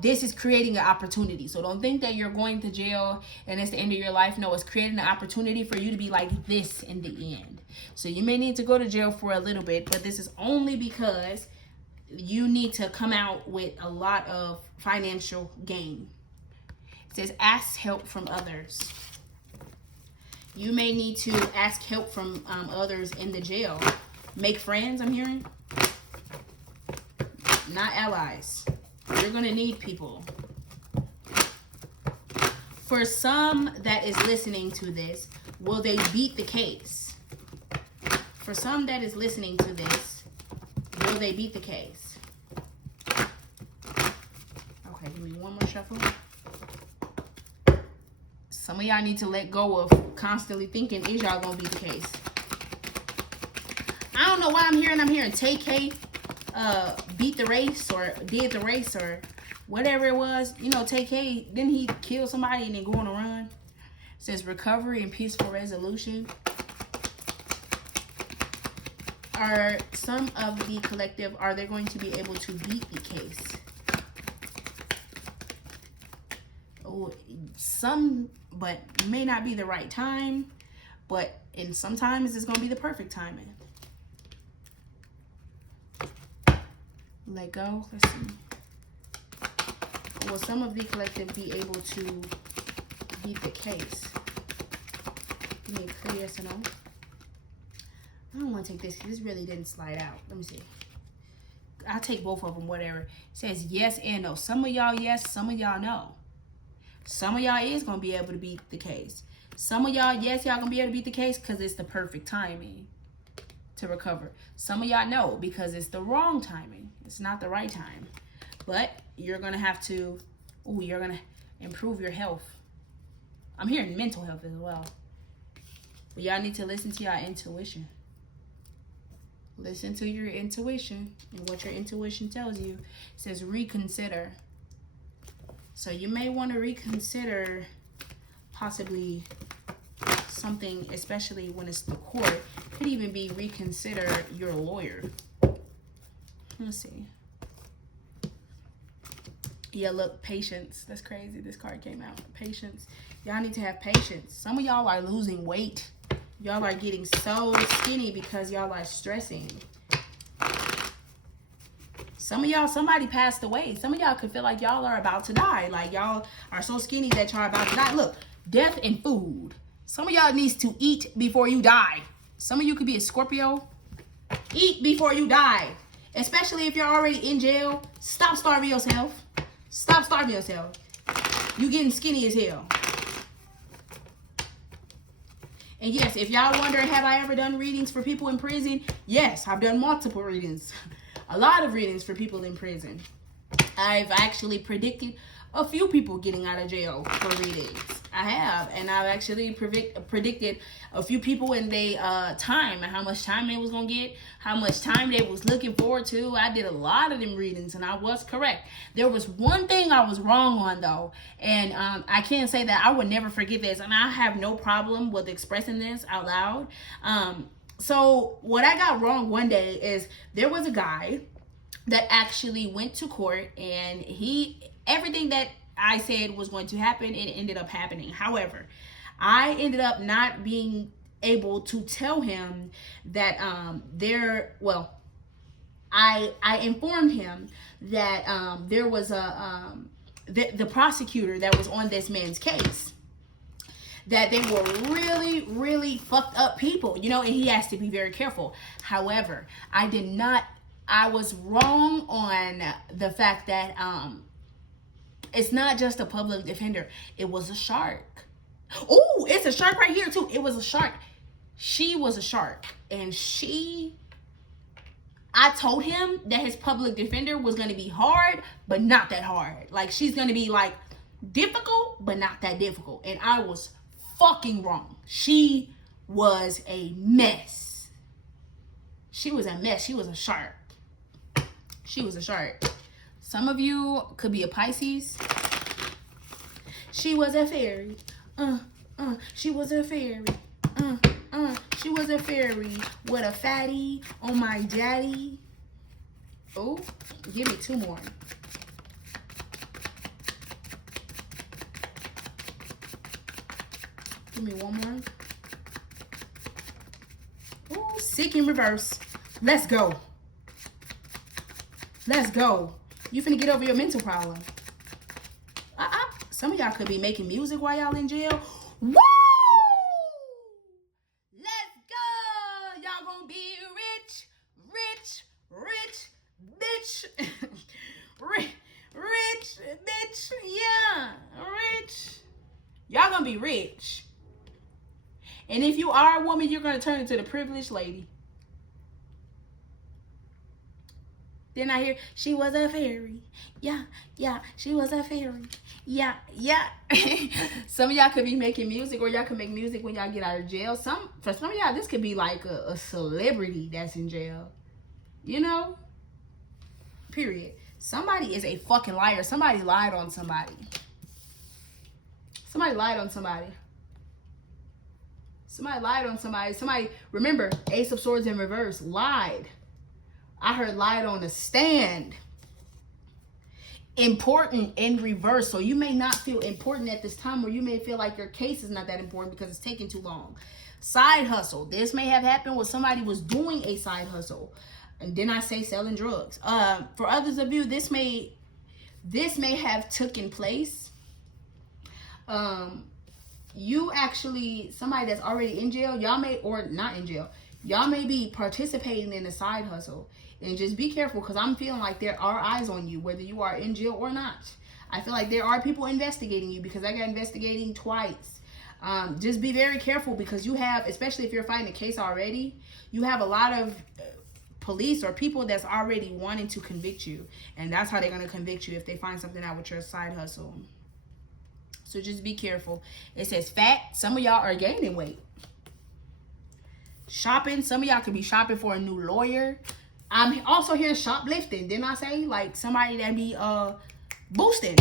This is creating an opportunity. So don't think that you're going to jail and it's the end of your life. No, it's creating an opportunity for you to be like this in the end. So you may need to go to jail for a little bit, but this is only because you need to come out with a lot of financial gain. It says ask help from others. You may need to ask help from others in the jail. Make friends, I'm hearing. Not allies. You're going to need people. For some that is listening to this, will they beat the case? For some that is listening to this, will they beat the case? Okay, give me one more shuffle. Some of y'all need to let go of constantly thinking, is y'all going to beat the case? I don't know why I'm hearing TK beat the race or did the race or whatever it was. You know, TK, didn't he kill somebody and then go on a run? It says recovery and peaceful resolution. Are some of the collective, are they going to be able to beat the case? Oh, some, but may not be the right time. But and sometimes it's going to be the perfect timing. Let go. Let's see. Will some of the collective be able to beat the case? Give me a clear yes or no. I don't want to take this because this really didn't slide out. Let me see. I'll take both of them, whatever. It says yes and no. Some of y'all yes, some of y'all no. Some of y'all is going to be able to beat the case. Some of y'all, yes, y'all going to be able to beat the case because it's the perfect timing to recover. Some of y'all no, because it's the wrong timing. It's not the right time. But you're going to have to, you're going to improve your health. I'm hearing mental health as well. But y'all need to listen to your intuition. Listen to your intuition and what your intuition tells you. It says reconsider. So you may want to reconsider possibly something, especially when it's the court. Could even be reconsider your lawyer. Let's see. Yeah, look, patience. That's crazy. This card came out. Patience. Y'all need to have patience. Some of y'all are losing weight. Y'all are getting so skinny because y'all are stressing. Some of y'all, somebody passed away. Some of y'all could feel like y'all are about to die. Like y'all are so skinny that y'all are about to die. Look, death and food. Some of y'all needs to eat before you die. Some of you could be a Scorpio. Eat before you die. Especially if you're already in jail. Stop starving yourself. Stop starving yourself. You getting skinny as hell. And yes, if y'all wondering, have I ever done readings for people in prison? Yes, I've done multiple readings. A lot of readings for people in prison. I've actually predicted a few people getting out of jail for readings. I have. And I've actually predicted a few people in their time and how much time they was going to get, how much time they was looking forward to. I did a lot of them readings and I was correct. There was one thing I was wrong on though. And I can't say that I would never forget this. And I have no problem with expressing this out loud. So what I got wrong one day is there was a guy that actually went to court and everything that I said was going to happen, it ended up happening. However, I ended up not being able to tell him that I informed him that there was the prosecutor that was on this man's case, that they were really, really fucked up people, you know, and he has to be very careful. However, I was wrong on the fact that it's not just a public defender. It was a shark. Oh, it's a shark right here too. It was a shark. She was a shark. And I told him that his public defender was going to be hard, but not that hard. Like, she's going to be like difficult, but not that difficult. And I was fucking wrong. She was a mess. She was a mess. She was a shark. She was a shark. Some of you could be a Pisces. She was a fairy. She was a fairy. She was a fairy with a fatty on my daddy. Oh, give me two more. Give me one more. Oh, sick in reverse. Let's go. Let's go. You finna get over your mental problem. Some of y'all could be making music while y'all in jail. Woo! Let's go. Y'all gonna be rich, rich, rich, bitch. rich, bitch. Yeah, rich. Y'all gonna be rich. And if you are a woman, you're gonna turn into the privileged lady. Then I hear, she was a fairy. Yeah, she was a fairy. Yeah. Some of y'all could be making music, or y'all could make music when y'all get out of jail. For some of y'all, this could be like a celebrity that's in jail. You know? Period. Somebody is a fucking liar. Somebody lied on somebody. Somebody lied on somebody. Somebody lied on somebody. Somebody, remember, Ace of Swords in reverse, lied. I heard lied on the stand. Important in reverse. So you may not feel important at this time, or you may feel like your case is not that important because it's taking too long. Side hustle. This may have happened when somebody was doing a side hustle. And then I say selling drugs. For others of you, this may have taken place. You actually, somebody that's already in jail, y'all may, or not in jail, y'all may be participating in a side hustle. And just be careful, because I'm feeling like there are eyes on you, whether you are in jail or not. I feel like there are people investigating you, because I got investigating twice. Just be very careful, because you have, especially if you're fighting a case already, you have a lot of police or people that's already wanting to convict you. And that's how they're going to convict you, if they find something out with your side hustle. So just be careful. It says fat. Some of y'all are gaining weight. Shopping. Some of y'all could be shopping for a new lawyer. I'm also here shoplifting. Didn't I say? Like somebody that be boosting.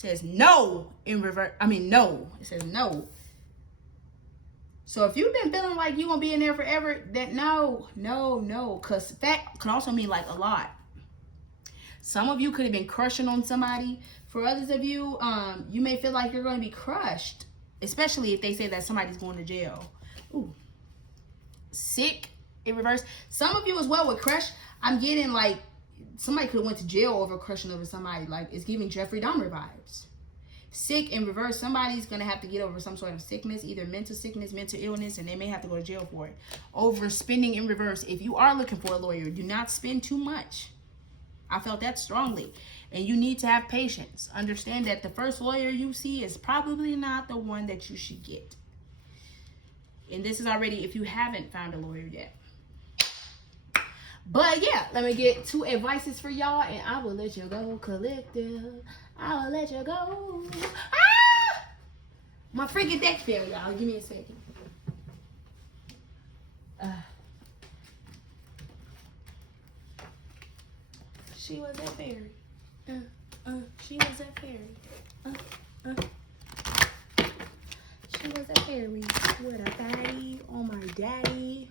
says no in reverse. I mean, no. It says no. So if you've been feeling like you're going to be in there forever, then no. Because that can also mean like a lot. Some of you could have been crushing on somebody. For others of you, you may feel like you're going to be crushed. Especially if they say that somebody's going to jail. Ooh. Sick in reverse. Some of you as well with crush. I'm getting like somebody could have went to jail over crushing over somebody. Like it's giving Jeffrey Dahmer vibes. Sick in reverse. Somebody's going to have to get over some sort of sickness. Either mental sickness, mental illness. And they may have to go to jail for it. Overspending in reverse. If you are looking for a lawyer, do not spend too much. I felt that strongly. And you need to have patience. Understand that the first lawyer you see is probably not the one that you should get. And this is already if you haven't found a lawyer yet. But yeah, let me get 2 advices for y'all. And I will let you go, collective. I will let you go. Ah! My freaking deck fell, y'all. Give me a second. She was a fairy. She was a fairy. She was a fairy with a fatty on my daddy.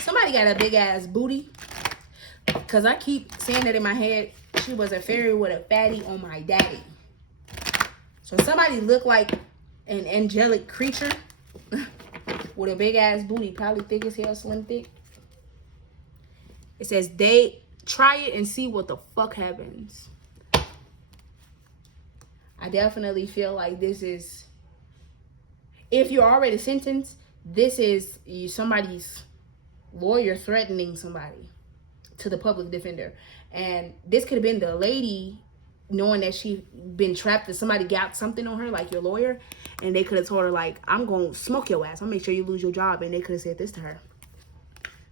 Somebody got a big ass booty. Cause I keep saying that in my head. She was a fairy with a fatty on my daddy. So somebody looked like an angelic creature with a big ass booty, probably thick as hell, slim thick. It says they try it and see what the fuck happens. I definitely feel like this is, if you're already sentenced, this is somebody's lawyer threatening somebody to the public defender. And this could have been the lady knowing that she been trapped, that somebody got something on her, like your lawyer, and they could have told her, like, I'm going to smoke your ass. I'm going to make sure you lose your job. And they could have said this to her.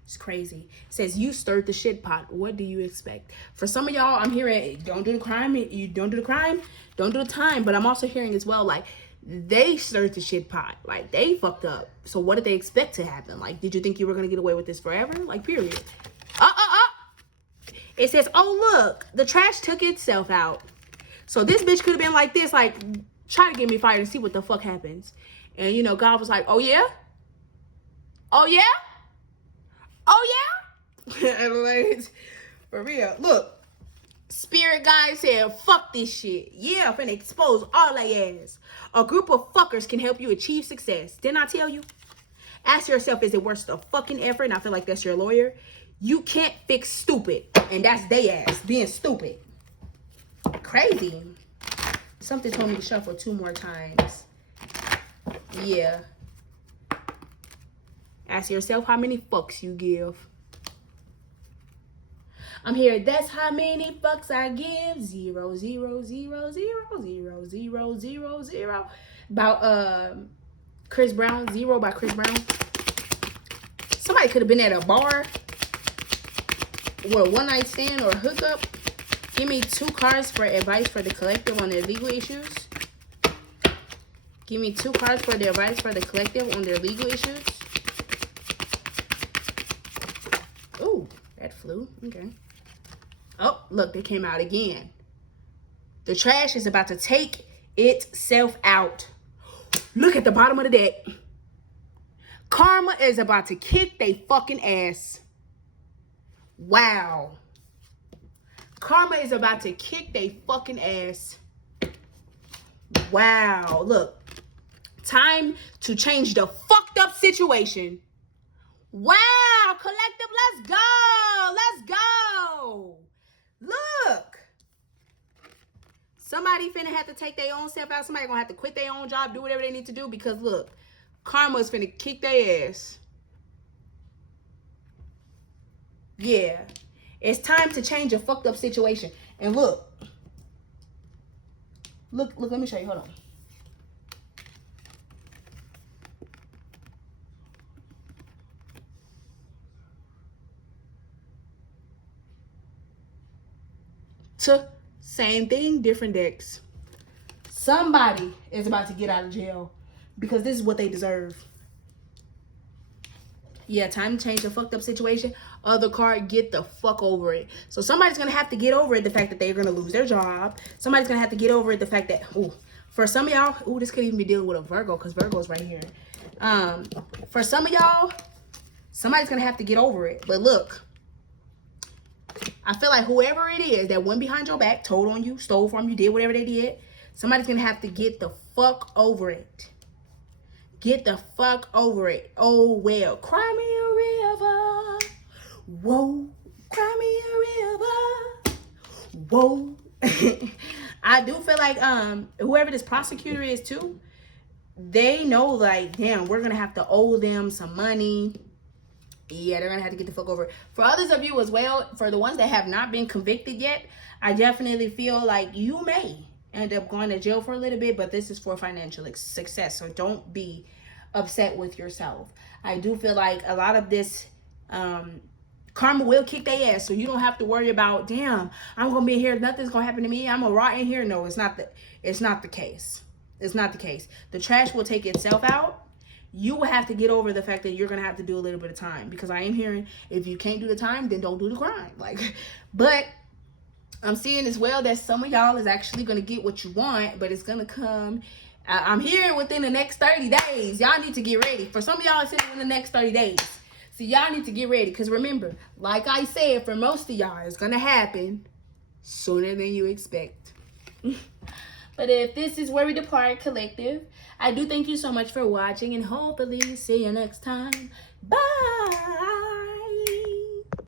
It's crazy. It says, you stirred the shit pot. What do you expect? For some of y'all, I'm hearing, don't do the crime. You don't do the crime. Don't do the time. But I'm also hearing as well, like, they stirred the shit pot. Like, they fucked up. So what did they expect to happen? Like, did you think you were going to get away with this forever? Like, period. It says, oh, look, the trash took itself out. So this bitch could have been like this, like, try to get me fired and see what the fuck happens. And, you know, God was like, oh, yeah? Oh, yeah? Oh, yeah? And like, for real. Look, spirit guy said, fuck this shit. Yeah, I'm finna expose all they ass. A group of fuckers can help you achieve success. Didn't I tell you? Ask yourself, is it worth the fucking effort? And I feel like that's your lawyer. You can't fix stupid. And that's they ass, being stupid. Crazy. Something told me to shuffle 2 more times. Yeah. Ask yourself how many fucks you give. I'm here. That's how many fucks I give. 0, 0, 0, 0, 0, 0, 0, 0. About Chris Brown. 0 by Chris Brown. Somebody could have been at a bar. Or a one-night stand or hookup. Give me 2 cards for advice for the collective on their legal issues. Give me 2 cards for the advice for the collective on their legal issues. Ooh, that flew. Okay. Oh, look, they came out again. The trash is about to take itself out. Look at the bottom of the deck. Karma is about to kick they fucking ass. Wow. Karma is about to kick they fucking ass. Wow. Look. Time to change the fucked up situation. Wow. Collective, let's go. Let's go. Look. Somebody finna have to take their own self out. Somebody gonna have to quit their own job, do whatever they need to do, because look, karma is finna kick their ass. Yeah. It's time to change a fucked up situation. And look. Look, let me show you. Hold on. Same thing, different decks. Somebody is about to get out of jail. because this is what they deserve. Yeah, time to change a fucked up situation. Other card, get the fuck over it. So somebody's gonna have to get over it, the fact that they're gonna lose their job. Somebody's gonna have to get over it, the fact that, ooh, for some of y'all, ooh, this could even be dealing with a Virgo, because Virgo's right here. For some of y'all, somebody's gonna have to get over it. But look, I feel like whoever it is that went behind your back, told on you, stole from you, did whatever they did, somebody's gonna have to get the fuck over it. Get the fuck over it. Oh, well. Cry me a river. Whoa. Cry me a river. Whoa. I do feel like whoever this prosecutor is too, they know like, damn, we're going to have to owe them some money. Yeah, they're going to have to get the fuck over it. For others of you as well, for the ones that have not been convicted yet, I definitely feel like you may end up going to jail for a little bit, but this is for financial success, so don't be upset with yourself. I do feel like a lot of this karma will kick their ass, so you don't have to worry about, damn, I'm gonna be here, nothing's gonna happen to me, I'm gonna rot in here. No, it's not the case. It's not the case. The trash will take itself out. You will have to get over the fact that you're gonna have to do a little bit of time, because I am hearing, if you can't do the time, then don't do the crime. Like, but I'm seeing as well that some of y'all is actually going to get what you want, but it's going to come, I'm hearing within the next 30 days. Y'all need to get ready. For some of y'all, it's in the next 30 days. So y'all need to get ready, because remember, like I said, for most of y'all, it's going to happen sooner than you expect. But if this is where we depart, collective, I do thank you so much for watching, and hopefully see you next time. Bye.